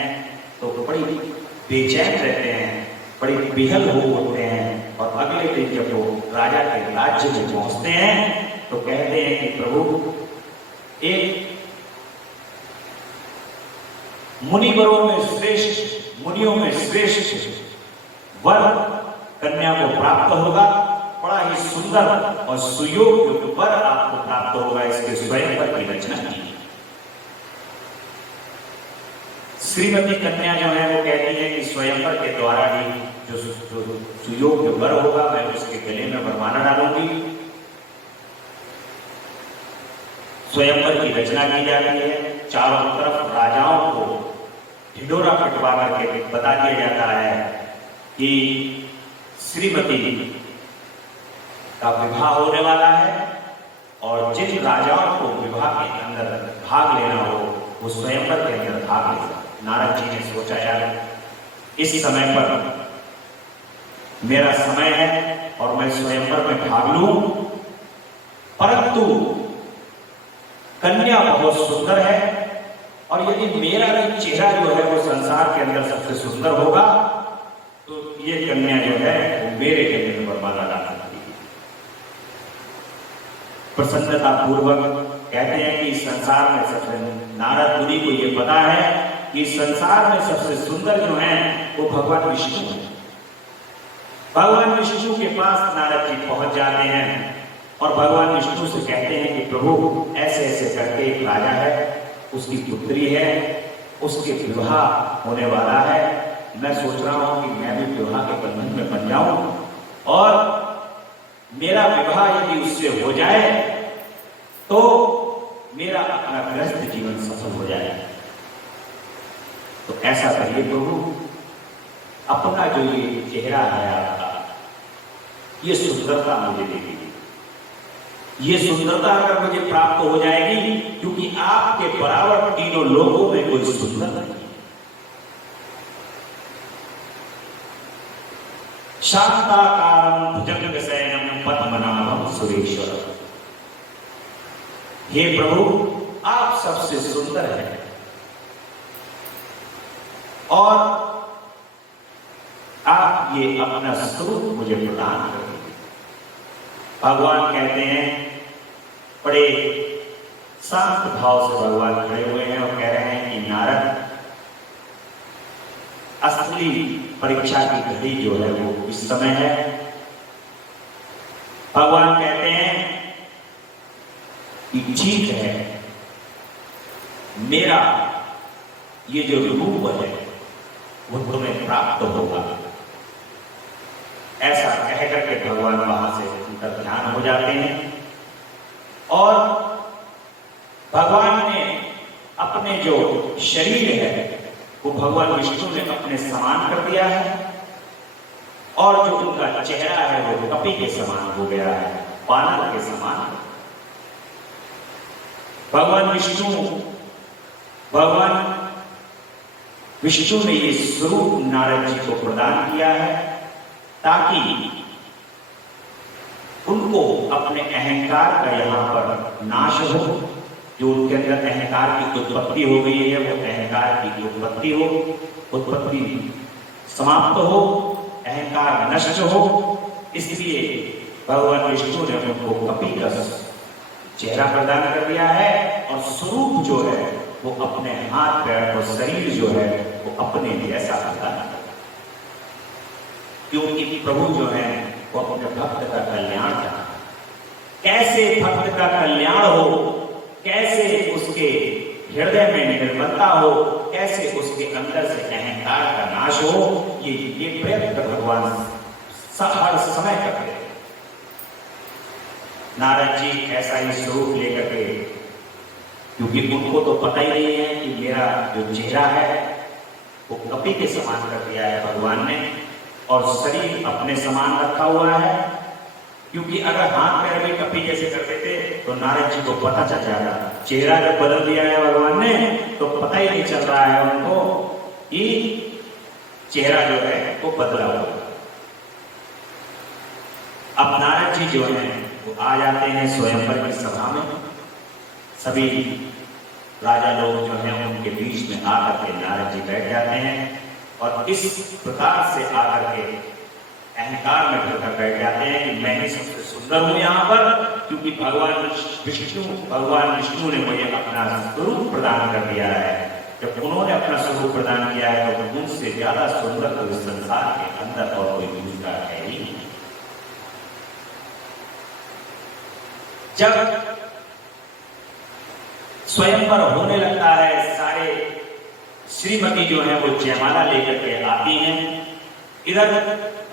तो बड़ी बेचैन रहते हैं, बड़ी बेहल हो उठते हैं, और अगले दिन जब वो राजा के राज्य में पहुंचते हैं तो कहते हैं कि प्रभु, एक मुनिवरों में श्रेष्ठ, मुनियों में श्रेष्ठ वर कन्या को प्राप्त होगा, बड़ा ही सुंदर और सुयोग्य वर आपको प्राप्त होगा। इसके स्वयंवर की रचना की। श्रीमती कन्या जो है वो कहती है कि स्वयंवर के द्वारा ही जो सुयोग्य वर होगा मैं उसके गले में वरमाला डालूंगी। स्वयंवर की रचना की जाती है। चारों तरफ राजाओं को ढिंढोरा पिटवा करके बता दिया जाता है कि श्रीमती का विवाह होने वाला है, और जिन राजाओं को विवाह के अंदर भाग लेना हो वो स्वयंवर के अंदर भाग ले। नारद जी ने सोचा, यार इस समय पर मेरा समय है और मैं स्वयंवर में भाग लूं, परंतु कन्या बहुत सुंदर है, और यदि मेरा भी चेहरा जो है वो संसार के अंदर सबसे सुंदर होगा तो ये कन्या जो है वो मेरे गले में वरमाला डाल सकती है। प्रसन्नता पूर्वक कहते हैं कि संसार में सबसे, नारद मुनि को ये पता है कि संसार में सबसे सुंदर जो है वो भगवान विष्णु है। भगवान विष्णु के पास नारद जी पहुंच जाते हैं और भगवान विष्णु से कहते हैं कि प्रभु, ऐसे ऐसे करके एक राजा है, उसकी पुत्री है, उसके विवाह होने वाला है, मैं सोच रहा हूं कि मैं भी विवाह के बंधन में बन जाऊं, और मेरा विवाह यदि उससे हो जाए तो मेरा अपना गृहस्थ जीवन सफल हो जाए। तो ऐसा करिए प्रभु, अपना जो ये चेहरा है आपका, ये सुंदरता मुझे दे दीजिए। ये सुंदरता अगर मुझे प्राप्त हो जाएगी, क्योंकि आपके बराबर तीनों लोगों में कोई सुंदर नहीं। शांताकारं भुजगशयनं पद्मनाभं सुरेश्वरं। हे प्रभु, आप सबसे सुंदर हैं, और आप ये अपना स्वरूप मुझे प्रदान करें। भगवान कहते हैं, बड़े शांत भाव से भगवान खड़े हुए हैं और कह रहे हैं कि नारद, असली परीक्षा की घड़ी जो है वो इस समय है। भगवान कहते हैं कि ठीक है, मेरा ये जो रूप है वो तुम्हें प्राप्त होगा। ऐसा कह करके भगवान वहां से उनका ध्यान हो जाते हैं, और भगवान ने अपने जो शरीर है वो भगवान विष्णु ने अपने समान कर दिया है, और जो उनका चेहरा है वो कपि के समान हो गया है, बानर के समान। भगवान विष्णु ने ये स्वरूप नारद जी को प्रदान किया है ताकि उनको अपने अहंकार का यहाँ पर नाश हो। जो उनके अंदर अहंकार की उत्पत्ति हो गई है वो अहंकार की उत्पत्ति समाप्त हो, अहंकार नष्ट हो। इसलिए भगवान विष्णु ने उनको कपि का चेहरा प्रदान कर दिया है, और स्वरूप जो है वो अपने हाथ पैर और शरीर जो है वो अपने जैसा प्रदान कर, क्योंकि प्रभु जो है वो अपने भक्त का कल्याण चाहता है। कैसे भक्त का कल्याण हो, कैसे उसके हृदय में निर्मलता हो, कैसे उसके अंदर से अहंकार का नाश हो, ये प्रयत्न भगवान हर समय करते हैं। नारद जी ऐसा ही स्वरूप लेकर के, क्योंकि उनको तो पता ही नहीं है कि मेरा जो चेहरा है वो कपि के समान कर दिया है भगवान ने, और शरीर अपने समान रखा हुआ है। क्योंकि अगर हाथ पैर भी कपि जैसे कर देते तो नारद जी को पता चल जाता। चेहरा जब बदल दिया है भगवान ने तो पता ही नहीं चल रहा है उनको कि चेहरा जो है वो बदला हुआ। अब नारद जी जो है वो आ जाते हैं स्वयंवर की सभा में। सभी राजा लोग जो हैं उनके बीच में आकर के नारद जी बैठ जाते हैं, और इस प्रकार से आकर के अहंकार में भरकर बैठ जाते हैं कि मैं ही सबसे सुंदर हूं यहाँ पर, क्योंकि भगवान विष्णु ने मुझे अपना स्वरूप प्रदान कर दिया है। जब उन्होंने अपना स्वरूप प्रदान किया है तो उनसे ज्यादा सुंदर तो इस संसार के अंदर और कोई दूसरा है ही नहीं। जब स्वयंवर होने लगता है, सारे श्रीमती जो है वो जयमाला लेकर के आती हैं। इधर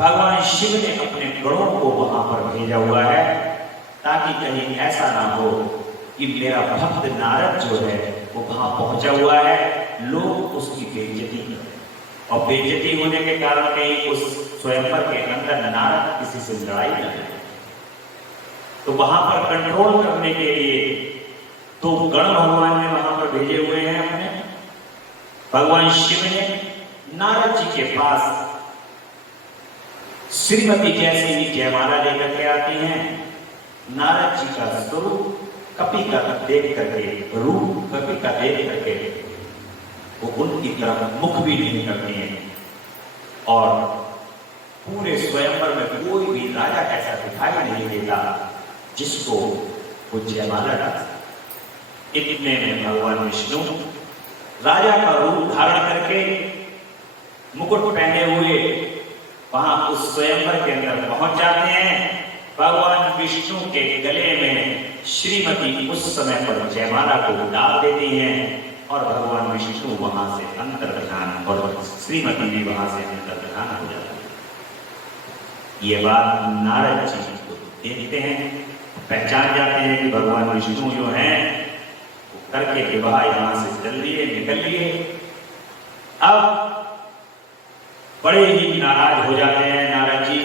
भगवान शिव ने अपने गणों को वहां पर भेजा हुआ है ताकि कहीं ऐसा ना हो कि मेरा भक्त नारद जो है वो वहां पहुंचा हुआ है, लोग उसकी बेइज्जती करें, और बेइज्जती होने के कारण कहीं उस स्वयंवर के अंदर नारद किसी से लड़ाई न करे। तो वहां पर कंट्रोल करने के लिए तो गण भगवान ने वहां पर भेजे हुए हैं अपने। भगवान शिव ने नारद जी के पास श्रीमती जैसे ही जयमाला लेकर के आती हैं, नारद जी का स्वरूप कपि का देख करके, रूप कपि का देख करके वो उनकी तरफ मुख भी नहीं करती हैं, और पूरे स्वयंवर में कोई भी राजा ऐसा दिखाई नहीं देता जिसको वो जयमाला डालता। इतने में भगवान विष्णु राजा का रूप धारण करके मुकुट पहने हुए वहां उस स्वयंवर के अंदर पहुंच जाते हैं। भगवान विष्णु के गले में श्रीमती उस समय पर जयमाला को डाल देती हैं, और भगवान विष्णु वहां से अंतर्धान और श्रीमती भी वहां से अंतर्धान हो जाती है। ये बात नारद जी को देखते हैं, पहचान जाते हैं कि भगवान विष्णु जो हैं करके विवाह यहां से चल लिए, निकल लिए। अब बड़े ही नाराज हो जाते हैं नारद जी,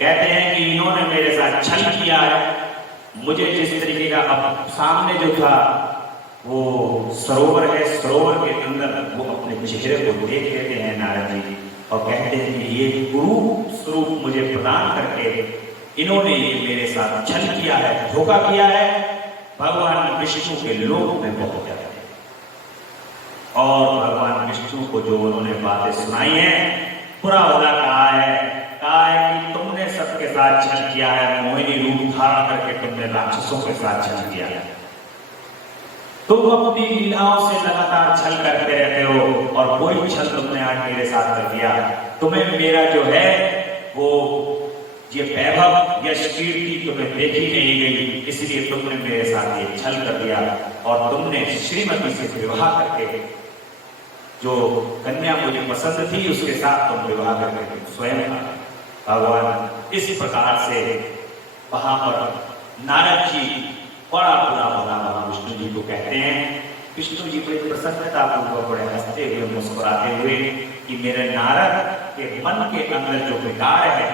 कहते हैं कि इन्होंने मेरे साथ छल किया है। मुझे जिस तरीके का अब सामने जो था वो सरोवर है, सरोवर के अंदर वो अपने चेहरे को देख लेते हैं नारद जी, और कहते हैं कि ये गुरु स्वरूप मुझे प्रदान करके इन्होंने ये मेरे साथ छल किया है, धोखा किया है। भगवान विष्णु के लोक में पहुंच जाते हैं, और भगवान विष्णु को जो उन्होंने बातें सुनाई हैं, बुरा भला कहा है कि तुमने सबके साथ छल किया है, मोहिनी रूप धारण करके तुमने राक्षसों के साथ छल किया है, तुम अपनी लीलाओं से लगातार छल करते रहते हो, और कोई छल तुमने आज मेरे साथ कर दिया। तुम्हें मेरा जो है वो ये वैभव यश कीर्ति तुम्हें देखी नहीं गई, इसलिए तुमने मेरे साथ ये छल कर दिया, और तुमने श्रीमती से विवाह करके जो कन्या मुझे पसंद थी उसके साथ तुम विवाह करके स्वयं भगवान इस प्रकार से वहां पर नारद जी बड़ा बुरा भला विष्णु जी को कहते हैं। विष्णु जी बड़ी प्रसन्नता पूर्वक, बड़े हंसते हुए, मुस्कुराते हुए कि मेरे नारद के मन के अंदर जो विकार है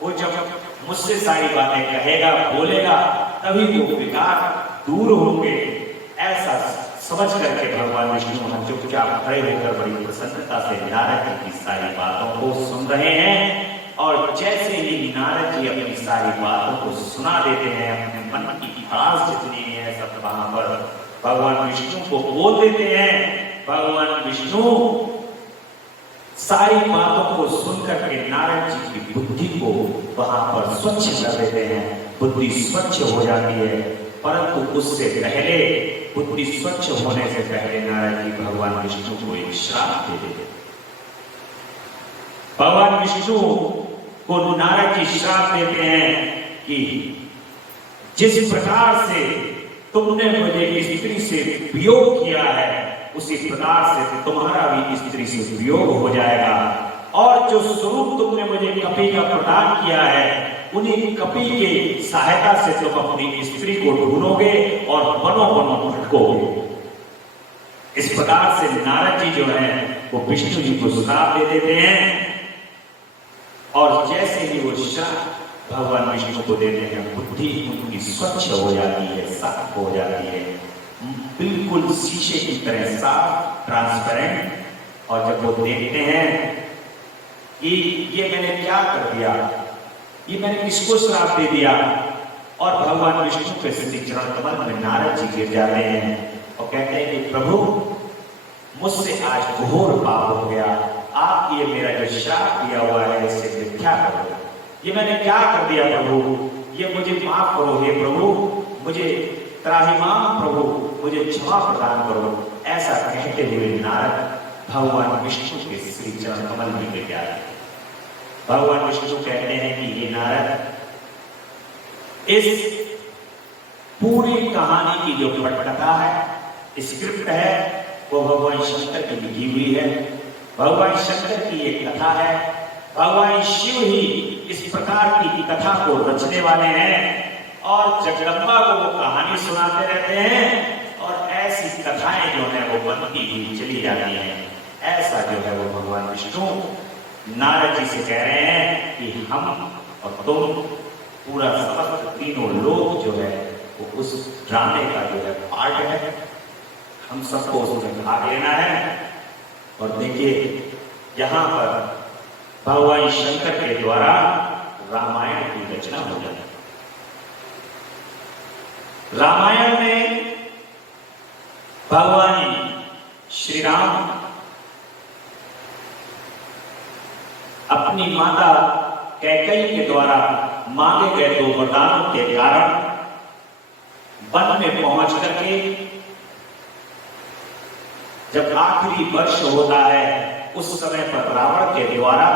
वो जब मुझसे सारी बातें कहेगा, बोलेगा, तभी वो विकार दूर होंगे, ऐसा समझ करके भगवान विष्णु वहां चुपचाप खड़े होकर बड़ी प्रसन्नता से नारद जी की सारी बातों को सुन रहे हैं। और जैसे ही नारद जी अपनी सारी बातों को सुना देते हैं, अपने मन की आस जितनी है सब वहां पर भगवान विष्णु को बोल देते हैं। भगवान विष्णु सारी बातों को सुनकर के नारद जी की बुद्धि को वहां पर स्वच्छ कर देते हैं, बुद्धि स्वच्छ हो जाती है। परंतु उससे पहले, बुद्धि स्वच्छ होने से पहले नारद जी भगवान विष्णु को एक श्राप दे देते। भगवान विष्णु को नारद जी श्राप देते हैं कि जिस प्रकार से तुमने मुझे स्त्री से वियोग किया है, उसी प्रकार से तुम्हारा भी स्त्री से वियोग हो जाएगा। और जो स्वरूप तुमने मुझे कपि का प्रदान किया है, उन्हीं कपि की सहायता से तुम अपनी स्त्री को ढूंढोगे और बनो बनो भटकोगे। इस प्रकार से नारद जी जो है वो विष्णु जी को श्राप दे देते हैं। और जैसे ही वो श्राप भगवान विष्णु को देते हैं, बुद्धि उनकी स्वच्छ हो जाती है, साफ हो जाती है, बिल्कुल शीशे की तरह साफ, ट्रांसपेरेंट। और जब वो देखते हैं कि ये मैंने क्या कर दिया, ये मैंने किसको श्राप दे दिया, और भगवान विष्णु के श्री चरण कमल में नारद जी गिर जाते हैं और कहते हैं कि प्रभु मुझसे आज घोर पाप हो गया, आप ये मेरा जो श्राप दिया हुआ है इसे मिथ्या करो। ये मैंने क्या कर दिया प्रभु, ये मुझे माफ करो हे प्रभु, मुझे त्राहिमाम प्रभु, मुझे क्षमा प्रदान करो। ऐसा कहते हुए नारद भगवान विष्णु के श्री चरण कमल में गिर जाते हैं। भगवान विष्णु कहते हैं कि ये नारद, इस पूरी कहानी की जो पटकथा है, स्क्रिप्ट है, वो भगवान शंकर की लिखी हुई है। भगवान शंकर की एक कथा है। भगवान शिव ही इस प्रकार की कथा को रचने वाले हैं और जगदम्बा को वो कहानी सुनाते रहते हैं और ऐसी कथाएं जो है वो बनती हुई चली जाती हैं। ऐसा जो है वो भगवान विष्णु नारद जी से कह रहे हैं कि हम और तुम, पूरा समस्त तीनों लोग जो है वो उस ड्रामे का जो है पार्ट है, हम सबको उसमें भाग लेना है। और देखिए यहाँ पर भगवान शंकर के द्वारा रामायण की रचना हो जाती है। रामायण में भगवान श्री राम अपनी माता कैकेयी के द्वारा मांगे गए 2 वरदानों के कारण वन में पहुंच करके जब आखिरी वर्ष होता है, उस समय पर रावण के द्वारा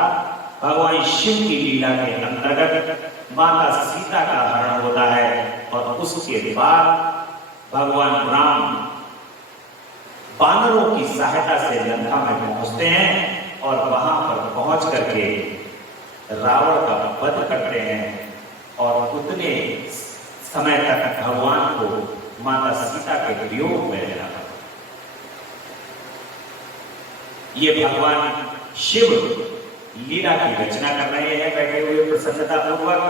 भगवान शिव की लीला के अंतर्गत माता सीता का हरण होता है। और उसके बाद भगवान राम वानरों की सहायता से लंका में पहुंचते हैं और वहां पर पहुंच करके रावण का वध करते हैं। और उतने समय तक भगवान को माता सीता के वियोग में रहना पड़ा। ये भगवान शिव लीला की रचना कर रहे हैं बैठे हुए प्रसन्नता पूर्वक,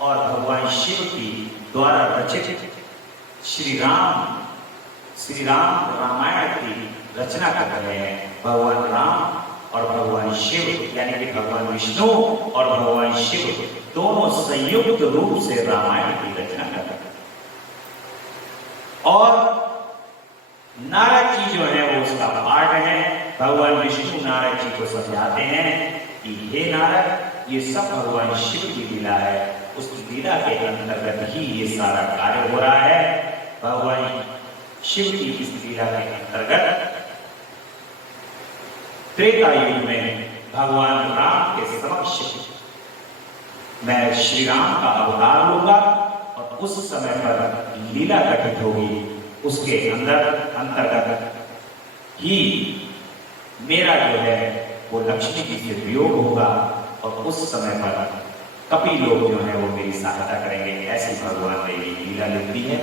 और भगवान शिव की द्वारा रचित श्री राम रामायण की रचना कर रहे हैं। भगवान राम और भगवान शिव यानी कि भगवान विष्णु और भगवान शिव दोनों संयुक्त रूप से रामायण की रचना कर रहे हैं। और नारद जी जो है वो उसका पार्ट है। भगवान विष्णु नारद जी को समझाते हैं कि हे नारद, ये सब भगवान शिव की लीला है, उस लीला के अंतर्गत ही ये सारा कार्य हो रहा है। भगवान शिव की इस लीला के अंतर्गत त्रेता युग में भगवान राम के समक्ष मैं श्री राम का अवतार लूंगा और उस समय पर लीला घटित होगी। उसके अंतर्गत ही मेरा जो है वो लक्ष्मी जी से वियोग होगा और उस समय पर कपि लोग जो है वो मेरी सहायता करेंगे। ऐसी भगवान ने ये लीला लिख दी है,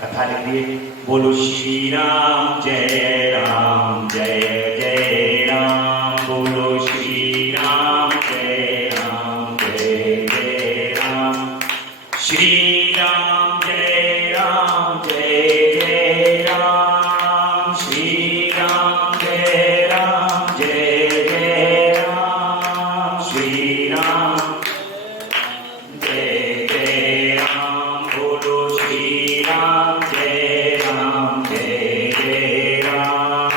कथा लिख दी है। बोलो श्री राम जय राम जय जय राम। बोलो श्री राम जय राम जय जय राम। श्री राम जय राम जय जय राम। श्री राम जय राम जय जय राम। श्री राम जय जय राम। बोलो श्री राम जय राम जय जय राम।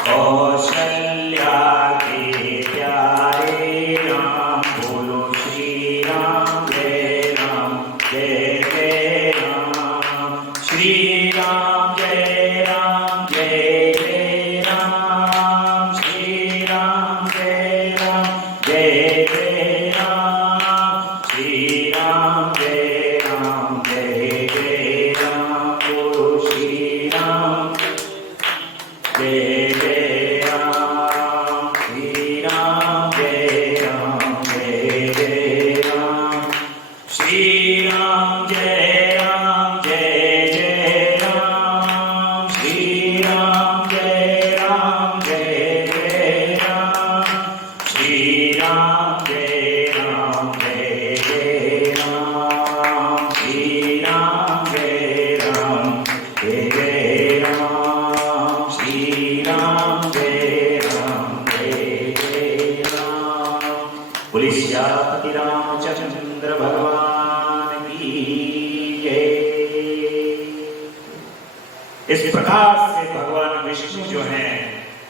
कौशल्या के प्यारे राम। बोलो श्री राम जय राम जय जय राम। श्री राम जय राम जय जय राम। श्री राम जय राम जय जय राम। श्री राम जय राम जय जय राम। बोलो श्री राम जय जय राम। श्री राम जय राम जय जय राम। श्री राम जय राम जय जय राम। श्री राम जय राम जय जय राम। श्री राम जय राम जय जय राम। श्री राम जय राम जय जय राम। श्री राम जय राम जय जय राम। बोले सियापति रामचंद्र भगवान की जय। इस प्रकार से भगवान विष्णु जो हैं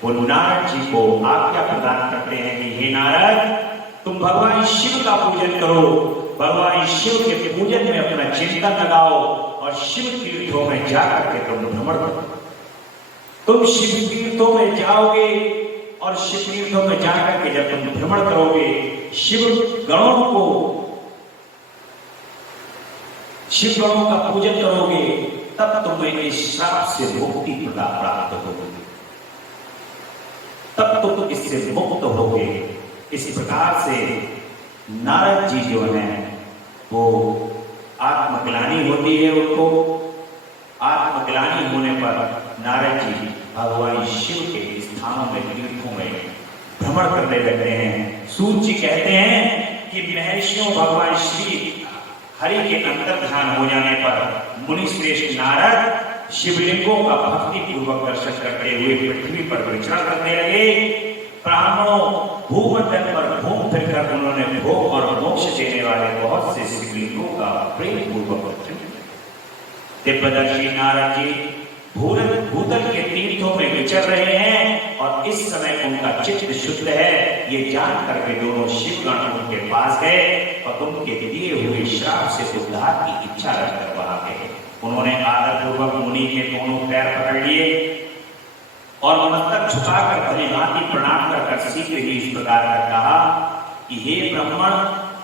वो नारद जी को आज्ञा प्रदान करते हैं कि हे नारद, तुम भगवान शिव का पूजन करो। भगवान शिव के पूजन में अपना चिंतन लगाओ और शिव तीर्थों में जाकर के तुम भ्रमण करो। तुम शिव तीर्थों में जाओगे और शिव तीर्थों में जाकर के जब तुम भ्रमण करोगे, शिव गणों का पूजन करोगे, तब तुम्हें इस श्राप से मुक्ति प्राप्त होगी, तब तुम इससे मुक्त होगे। इस प्रकार से नारद जी जो हैं वो आत्मग्लानि होती है उनको। आत्मग्लानि होने पर नारद जी भगवान शिव के स्थानों में तीर्थों में भ्रमण करने लगते हैं। सूत जी कहते हैं कि महर्षियों भगवान श्री हरि के अंतर्ध्यान हो जाने पर मुनि श्रेष्ठ नारद शिवलिंगों का भक्ति पूर्वक दर्शन करते हुए पृथ्वी पर विचरण करने लगे। ब्राह्मणों भूमंडल पर घूम फिरकर उन्होंने भोग और मोक्ष देने वाले बहुत से शिवलिंगों का प्रेम पूर्वक दर्शन किया। दिव्यदर्शी नारद जी भूतल के तीर्थों में विचर रहे हैं और इस समय उनका चित्त शुद्ध है, ये जान करके दोनों शिवगण उनके पास गए और उनके दिए हुए श्राप से उद्धार की इच्छा रखकर वहां गए। उन्होंने आदरपूर्वक मुनि के दोनों पैर पकड़ लिए और मस्तक झुकाकर भली भांति प्रणाम कर शीघ्र ही इस प्रकार कहा कि हे ब्राह्मण,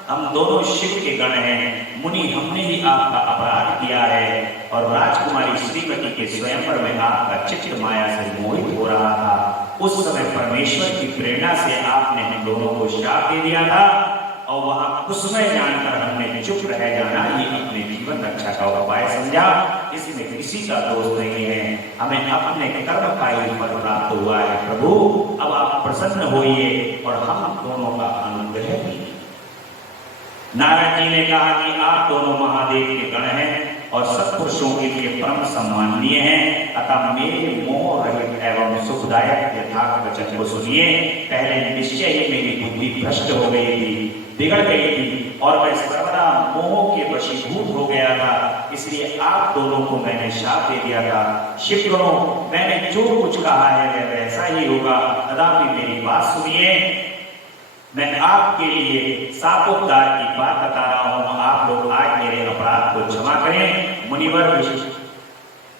हम दोनों शिव के गण हैं। मुनि, हमने ही आपका अपराध किया है और राजकुमारी श्रीमती के स्वयंवर में आपका चित्त माया से मोहित हो रहा था। उस समय परमेश्वर की प्रेरणा से आपने हम दोनों को श्राप दे दिया था और वहां कुसमय जानकर हमने चुप रह जाना ही अपने जीवन रक्षा का उपाय समझा। इसमें किसी का दोष नहीं है, हमें अपने कर्म का ही फल प्राप्त हुआ है। प्रभु, अब आप प्रसन्न होइए और हम दोनों का अनुग्रह कीजिए। नारद जी ने कहा कि आप दोनों महादेव के गण हैं और सत्पुरुषों के लिए परम सम्माननीय हैं, अतः मेरे मोह रहित एवं सुखदायक यथार्थ वचन को सुनिए। पहले निश्चय ही मेरी बुद्धि भ्रष्ट हो गई थी, बिगड़ गई थी और मैं सर्वदा मोह के वशीभूत हो गया था, इसलिए आप दोनों को मैंने शाप दे दिया था। शिवगणों, मैंने जो कुछ कहा है वह वैसा ही होगा, तथापि मेरी बात सुनिए। मैं आपके लिए शापोद्धार की बात बता रहा हूं, आप लोग आज मेरे अपराध को क्षमा करें। मुनिवर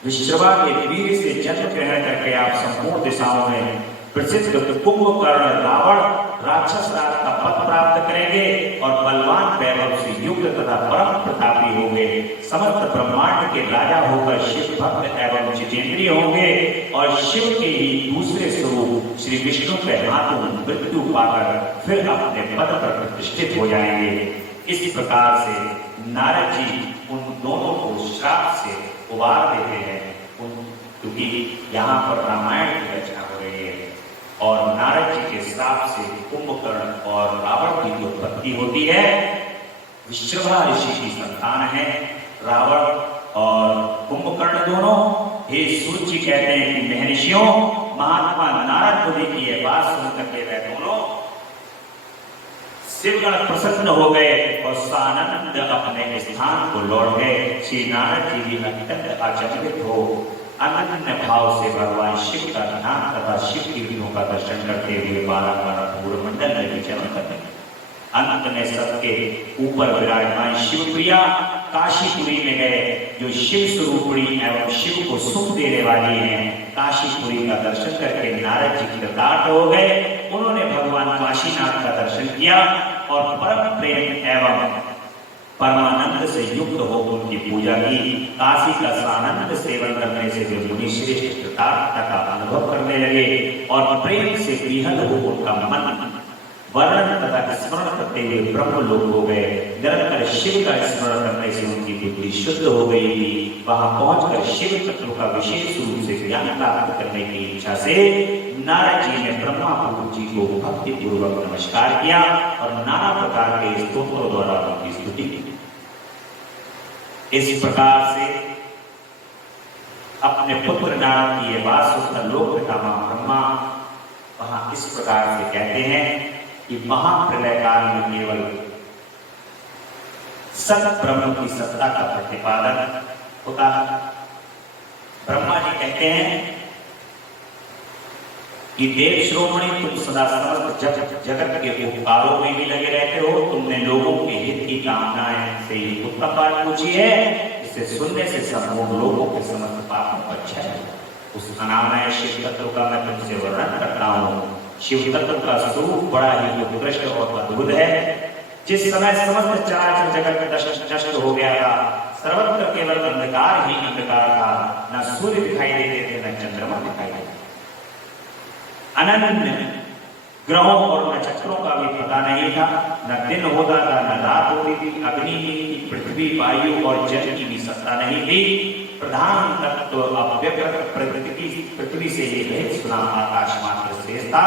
विश्रवा के वीर से जन्म ग्रहण करके आप संपूर्ण दिशाओं में प्रसिद्ध कुंभकर्ण रावण राक्षस राज का पद प्राप्त करेंगे और बलवान वैभव से युक्त तथा परम प्रतापी होंगे। समस्त ब्रह्मांड के राजा होकर शिव भक्त एवं जितेंद्रिय होंगे और शिव के ही दूसरे स्वरूप श्री विष्णु के हाथों मृत्यु पाकर फिर अपने पद पर प्रतिष्ठित हो जाएंगे। इस प्रकार से नारद जी उन दोनों को श्राप से उबार देते हैं, क्योंकि यहाँ पर रामायण की रचना हो रही है और नारद जी के श्राप से कुंभकर्ण और रावण की जो उत्पत्ति होती है, विश्रवा ऋषि की संतान है रावण और कुंभकर्ण दोनों। हे सूत जी कहते हैं कि महर्षियों, महात्मा नारद मुनि की यह बात सुनकर के वह दोनों शिवगण प्रसन्न हो गए और सानंद अपने स्थान को लौट गए। श्री नारद जी भी अत्यंत अचंभित हो अनन्य भाव से भगवान शिव का ध्यान तथा शिव कीर्तियों का दर्शन करते हुए बारंबार भूमंडल में विचरण करते। अंत में सबके ऊपर विराजमान शिवप्रिया काशीपुरी में गए, जो शिव स्वरूपणी एवं शिव को सुख देने वाली हैं। काशीपुरी का दर्शन करके नारद जी कृतार्थ हो गए। उन्होंने भगवान काशीनाथ का दर्शन किया और परम प्रेम एवं परमानंद से युक्त हो उनकी पूजा की। काशी का सानंद सेवन करने से वे मुनि श्रेष्ठ कृतार्थता का अनुभव करने लगे और प्रेम से विहल हो उनका मन वर्णन तथा स्मरण करते हुए ब्रह्म लोक हो गए। निरंतर शिव का स्मरण करने से उनकी बुद्धि शुद्ध हो गई थी। वहां पहुंचकर शिव तत्व का विशेष रूप से ज्ञान प्राप्त करने की इच्छा से नारद जी ने ब्रह्मा प्रभु जी को भक्ति पूर्वक नमस्कार किया और नाना प्रकार के स्तोत्रों द्वारा उनकी स्तुति की। इस प्रकार से अपने पुत्र नारद की ये बात सुनकर लोक पितामह ब्रह्मा वहां इस प्रकार से कहते हैं कि महाप्रलय काल में केवल सत ब्रह्म की सत्ता का प्रतिपादन होता है। ब्रह्मा जी कहते हैं कि देव श्रोमणी, तुम सदा समस्त जगत के उपकारों में भी लगे रहते हो। तुमने लोगों के हित की कामनाएं से ये उत्तम बात पूछी है, इसे सुनने से संपूर्ण लोगों के समस्त पापों पर क्षय हो। उस अनामय शिव तत्व का मैं तुमसे वर्णन करता हूँ। शिव तत्व का स्वरूप बड़ा ही उत्कृष्ट और अद्भुत है। जिस समय समस्त चराचर जगत नष्ट हो गया था, सर्वत्र केवल अंधकार ही अंधकार था। न सूर्य दिखाई देते थे, न चंद्रमा दिखाई देते। अनन्य ग्रहों और नक्षत्रों का भी पता नहीं था। न दिन होता था, न रात होती थी। अग्नि नहीं थी, पृथ्वी, वायु और जल की भी सत्ता नहीं थी। प्रधान तत्व अव्यक्त पृथ्वी से ही रहित सुना आकाश मात्र शेष था।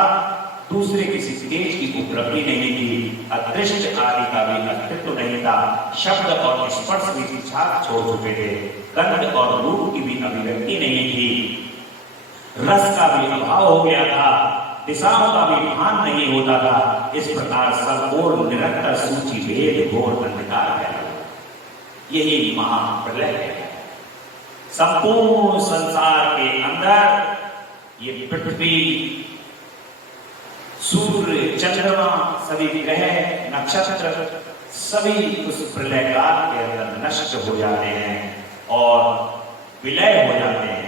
दूसरे किसी तेज की उपलब्धि नहीं थी। अदृष्ट आदि का भी अस्तित्व नहीं था। शब्द और स्पर्श भी छाप छोड़ चुके थे। गंध और रूप की भी अभिव्यक्ति नहीं थी। रस का भी अभाव हो गया था। दिशाओं का भी भान नहीं होता था। इस प्रकार सब ओर निरंतर सूची भेद घोर अंधकार है। यही महाप्रलय है। संपूर्ण संसार के अंदर ये पृथ्वी, सूर्य, चंद्रमा, सभी ग्रह, नक्षत्र सभी उस प्रलय काल के अंदर नष्ट हो जाते हैं और विलय हो जाते हैं।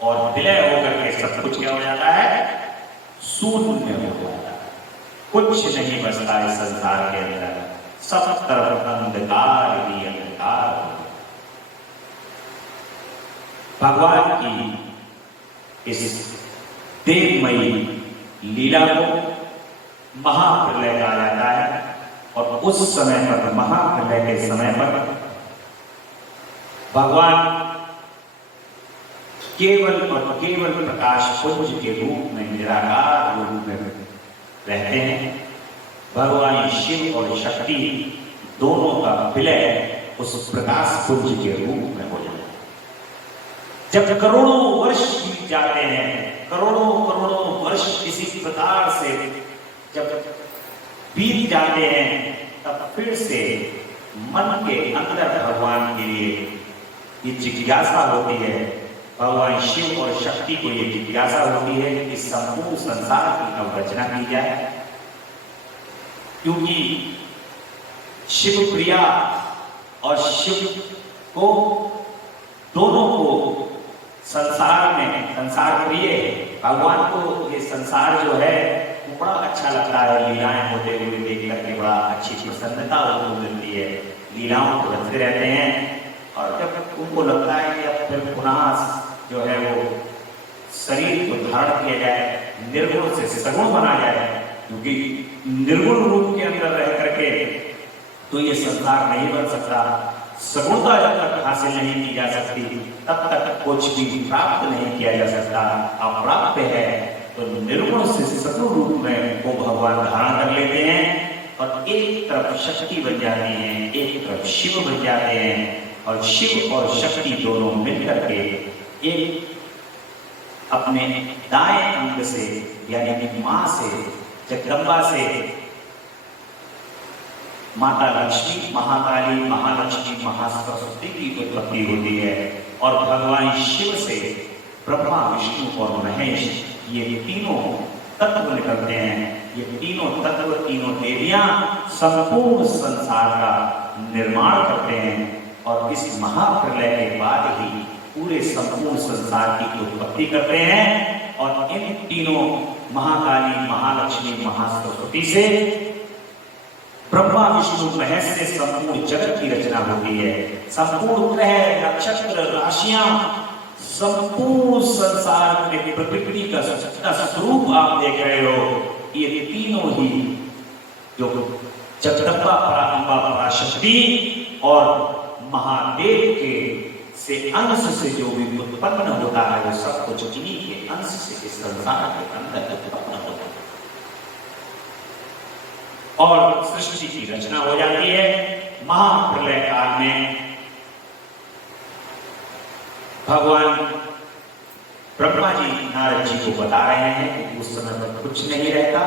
और विलय होकर के सब कुछ क्या हो जाता है? शून्य हो जाता है। कुछ नहीं बचता इस संसार के अंदर। सब तरफ अंधकार ही अंधकार। भगवान की इस देवमयी लीला को महाप्रलय कहा जाता है। और उस समय पर, महाप्रलय के समय पर भगवान केवल और केवल प्रकाश पुंज के रूप में, निराकार रूप में रहते हैं। भगवान शिव और शक्ति दोनों का विलय उस प्रकाश पुंज के रूप में हो जाता है। जब करोड़ों वर्ष बीत जाते हैं, करोड़ों करोड़ों वर्ष इसी प्रकार से जब बीत जाते हैं, तब फिर से मन के अंदर भगवान के लिए ये जिज्ञासा होती है। भगवान शिव और शक्ति को ये जिज्ञासा होती है कि संपूर्ण संसार की अवरचना की जाए, क्योंकि शिव प्रिया और शिव को दोनों को संसार में, संसार प्रिय है। भगवान को ये संसार जो है वो बड़ा अच्छा लगता है। लीलाएं होते हुए देख करके बड़ा अच्छी प्रसन्नता उनको मिलती है। लीलाओं को रचते रहते हैं और जब उनको लगता है कि अब फिर पुनः जो है वो शरीर को धारण किया जाए, निर्गुण से सगुण बना जाए, क्योंकि निर्गुण रूप के अंदर रह करके तो ये संसार नहीं बन सकता। सगुणता जब तक हासिल नहीं की जा सकती तब तक कुछ भी प्राप्त नहीं किया जा सकता। अप्राप्त है तो निर्गुण से सगुण रूप में वो भगवान धारण कर लेते हैं और एक तरफ शक्ति बन जाते हैं, एक तरफ शिव बन जाते हैं और शिव और शक्ति दोनों मिलकर के एक अपने दाएं अंग से यानी कि मां से, जगदम्बा से माता लक्ष्मी, महाकाली, महालक्ष्मी, महासरस्वती की उत्पत्ति होती है और भगवान शिव से ब्रह्मा, विष्णु और महेश ये तीनों तत्व निकलते हैं। ये तीनों तत्व, तीनों देवियां संपूर्ण संसार का निर्माण करते हैं और इस महाप्रलय के बाद ही पूरे संपूर्ण संसार की उत्पत्ति करते हैं और इन तीनों महाकाली, महालक्ष्मी, महासरस्वती से ब्रह्मा, विष्णु, महेश से संपूर्ण जगत की रचना होती है। संपूर्ण ग्रह, नक्षत्र, राशियां, संपूर्ण संसार में प्रकृति का सच्चा स्वरूप आप देख रहे हो। ये तीनों ही जो जगदम्बा, परांबा, पराशक्ति और महादेव के से अंश से जो भी उत्पन्न होता है वो सब कुछ इन्हीं के अंश से इस संसार के अंदर उत्पन्न होता है और सृष्टि की रचना हो जाती है। महाप्रलय काल में भगवान ब्रह्मा जी नारद जी को बता रहे हैं कि उस समय पर कुछ नहीं रहता,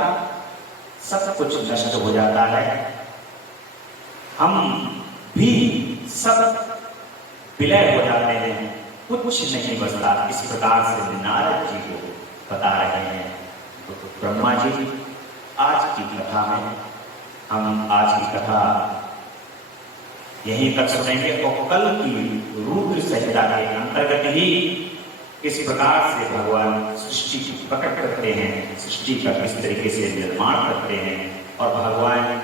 सब कुछ नष्ट हो जाता है, हम भी सब विलय हो जाते हैं, कुछ नहीं बचता। इस प्रकार से नारद जी को बता रहे हैं। तो ब्रह्मा जी आज की कथा में हम आज की कथा यहीं तक सुनेंगे और कल की रुद्र संहिता के अंतर्गत ही किस प्रकार से भगवान सृष्टि की प्रकट करते हैं, सृष्टि का किस तरीके से निर्माण करते हैं और भगवान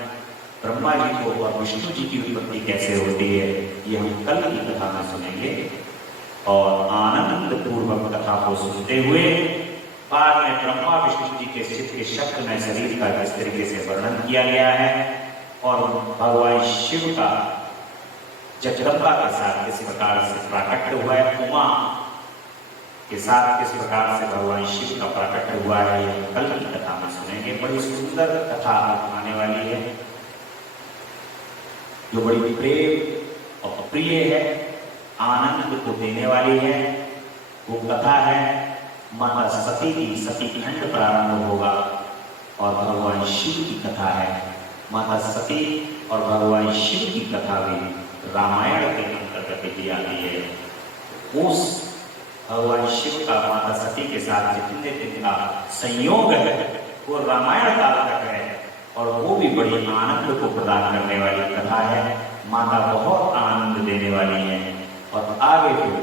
ब्रह्मा जी को और विष्णु जी की उत्पत्ति कैसे होती है, ये हम कल की कथा में सुनेंगे। और आनंद पूर्वक कथा को सुनते हुए बाद में ब्रह्मा विष्णु जी के चित्त के शब्द में शरीर का किस तरीके से वर्णन किया गया है और भगवान शिव का जगदम्बा के साथ किस प्रकार से प्राकट्य हुआ है, उमा के साथ किस प्रकार से भगवान शिव का प्राकट्य हुआ है, ये कल की कथा में सुनेंगे। बड़ी सुंदर कथा आने वाली है जो बड़ी प्रेम और प्रिय है, आनंद को देने वाली है। वो कथा है माता सती की। सती खंड प्रारंभ होगा और भगवान शिव की कथा है। माता सती और भगवान शिव की कथा भी रामायण के अंतर्गत दी आती है। उस भगवान शिव का माता सती के साथ जितने दिन का संयोग है वो रामायण काल तक है और वो भी बड़ी आनंद को प्रदान करने वाली कथा है। माता बहुत आनंद देने वाली है और आगे फिर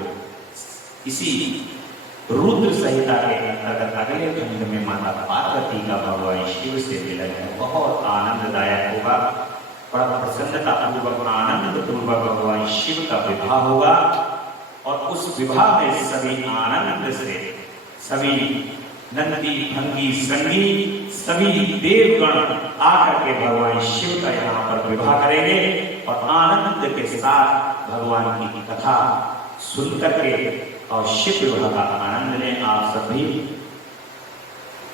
इसी रुद्र संहिता के अंतर्गत अगले खंड में माता पार्वती का भगवान शिव से मिलन है, बहुत आनंददायक होगा। बड़ा प्रसन्नता पूर्वक, आनंद पूर्वक भगवान शिव का विवाह होगा और उस विवाह में सभी आनंद से सभी नंदी, भंगी, संगी, सभी देवगण आकर के भगवान शिव का यहाँ पर विवाह करेंगे और आनंद के साथ भगवान की कथा सुन करके और शिव विवाह का आनंद लें आप सभी।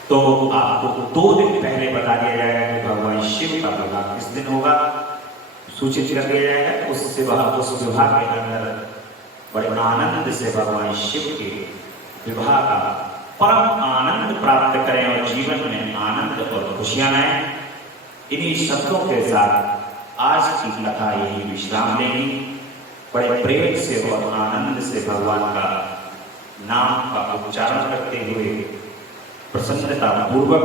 तो आपको 2 दिन पहले बता दिया जाएगा कि भगवान शिव का विवाह किस दिन होगा, सूचित कर दिया जाएगा। उस विवाह के अंदर बड़े आनंद से भगवान शिव के विवाह का परम आनंद प्राप्त करें और जीवन में आनंद और खुशियां आए। इन्हीं शब्दों के साथ आज की कथा यही विश्राम लेगी। बड़े प्रेम से और आनंद से भगवान का नाम का उच्चारण करते हुए प्रसन्नता पूर्वक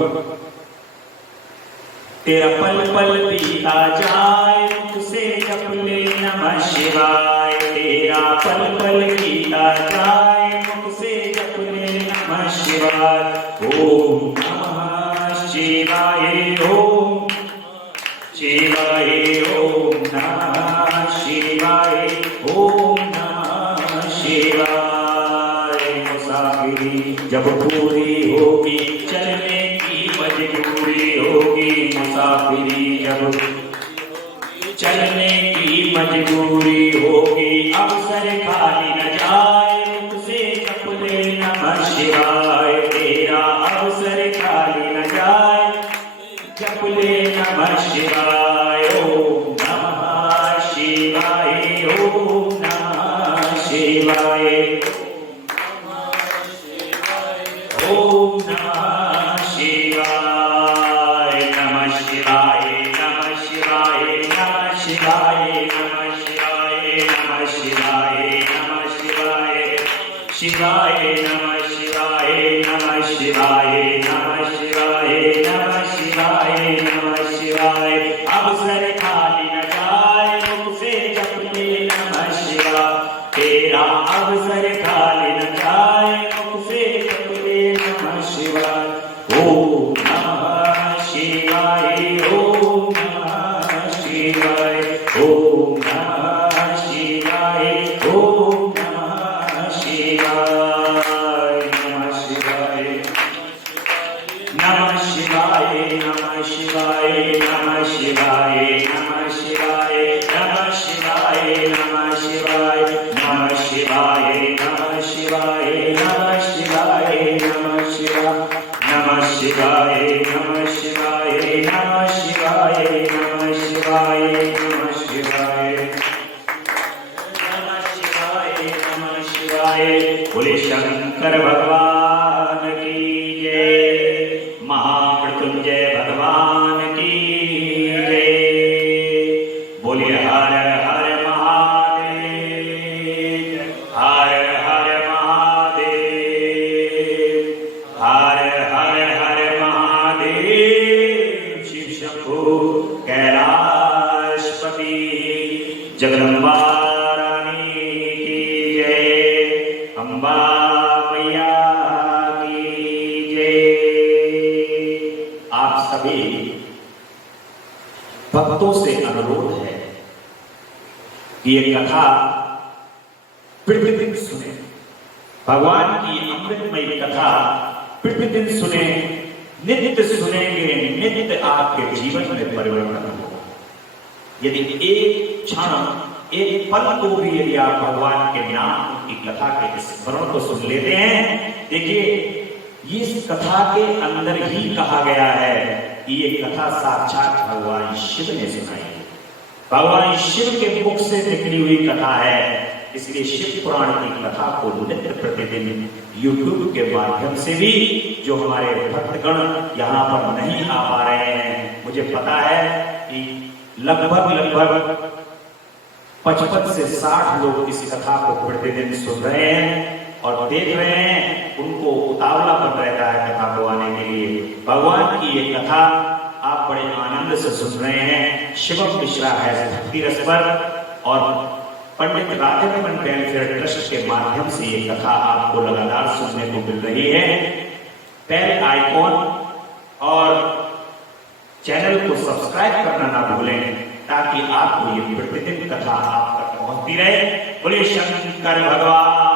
तेरा पल पल बीता जाए मुझसे जप ले नमः शिवाय। तेरा पल पल बीता जाए मुझसे जप ले नमः शिवाय। ओम नमः शिवाय, ओम शिवाय, ओम नमः शिवाय, ओम नमः शिवाय। मुसाफिरी जब पूरी होगी चलने की मजबूरी होगी, मुसाफिरी जब चलने की मजबूरी होगी, अवसर खाली न जाए, मुझसे जप ले नमः शिवाय। तेरा अवसर खाली न जाए, जप ले नमः शिवाय। ओम नमः शिवाय, ओम नमः शिवाय, ओम नमः शिवाय। नमः शिवाय, नमः शिवाय, नमः शिवाय, नमः शिवाय, नमः शिवाय, नमः शिवाय, शिवाय नमः शिवाय, नमः शिवाय, नमः शिवाय, नमः शिवाय, नमः शिवाय। अवसर खाली न जाए, मुझसे जप ले नमः शिवाय। तेरा अवसर खाली न जाए, मुझसे जप ले नमः शिवाय। ओम नमः शिवाय, ओम नमः शिवाय, ओम नमः शिवाय, ओम नमः शिवाय। नमः शिवाय, नमः शिवाय, नमः शिवाय, नमः शिवाय, नमः शिवाय, नमः शिवाय, नमः शिवाय, नमः शिवाय, नमः शिवाय, नमः शिवाय, नमः शिवाय, नमः शिवाय, नमः शिवाय, नमः शिवाय, नमः शिवाय, नमः शिवाय, नमः शिवाय, नमः शिवाय। बोले शंकर भगवान की जय, महामृत्युंजय भगवान की जय। बोले हर हर महादेव, हर हर महादेव, हर हर हर महादेव। शिव शंभु कैलाशपति जगदम्बा रानी की जय, अम्बा मैया की जय। आप सभी भक्तों से अनुरोध है कि ये कथा प्रतिदिन सुने, भगवान की अमृतमयी कथा प्रतिदिन सुने, नित्य सुनेंगे, नित्य आपके जीवन में परिवर्तन हो। यदि एक क्षण, एक पल को भी यदि आप भगवान के नाम की कथा के स्मरण को सुन लेते हैं, देखिए इस कथा के अंदर ही कहा गया है कि ये कथा साक्षात भगवान शिव ने सुनाई है, भगवान शिव के मुख से निकली हुई कथा है। इसलिए शिव पुराण की कथा को नित्य प्रतिदिन YouTube के माध्यम से भी जो हमारे भक्तगण यहाँ पर नहीं आ पा रहे हैं, मुझे पता है कि लगभग 55 से 60 लोग इस कथा को प्रतिदिन सुन रहे हैं और देख रहे हैं। उनको उतावलापन रहता है कथा को आने के लिए। भगवान की ये कथा आप बड़े आनंद से सुन रहे हैं। शिवम मिश्रा है भक्ति रस पर और पंडित राधारमण वेलफेयर ट्रस्ट के माध्यम से ये कथा आपको लगातार सुनने को मिल रही है। बेल आइकॉन और चैनल को सब्सक्राइब करना ना भूलें ताकि आपको ये प्रतिदिन कथा आप तक पहुंचती रहे। बोले शंकर भगवान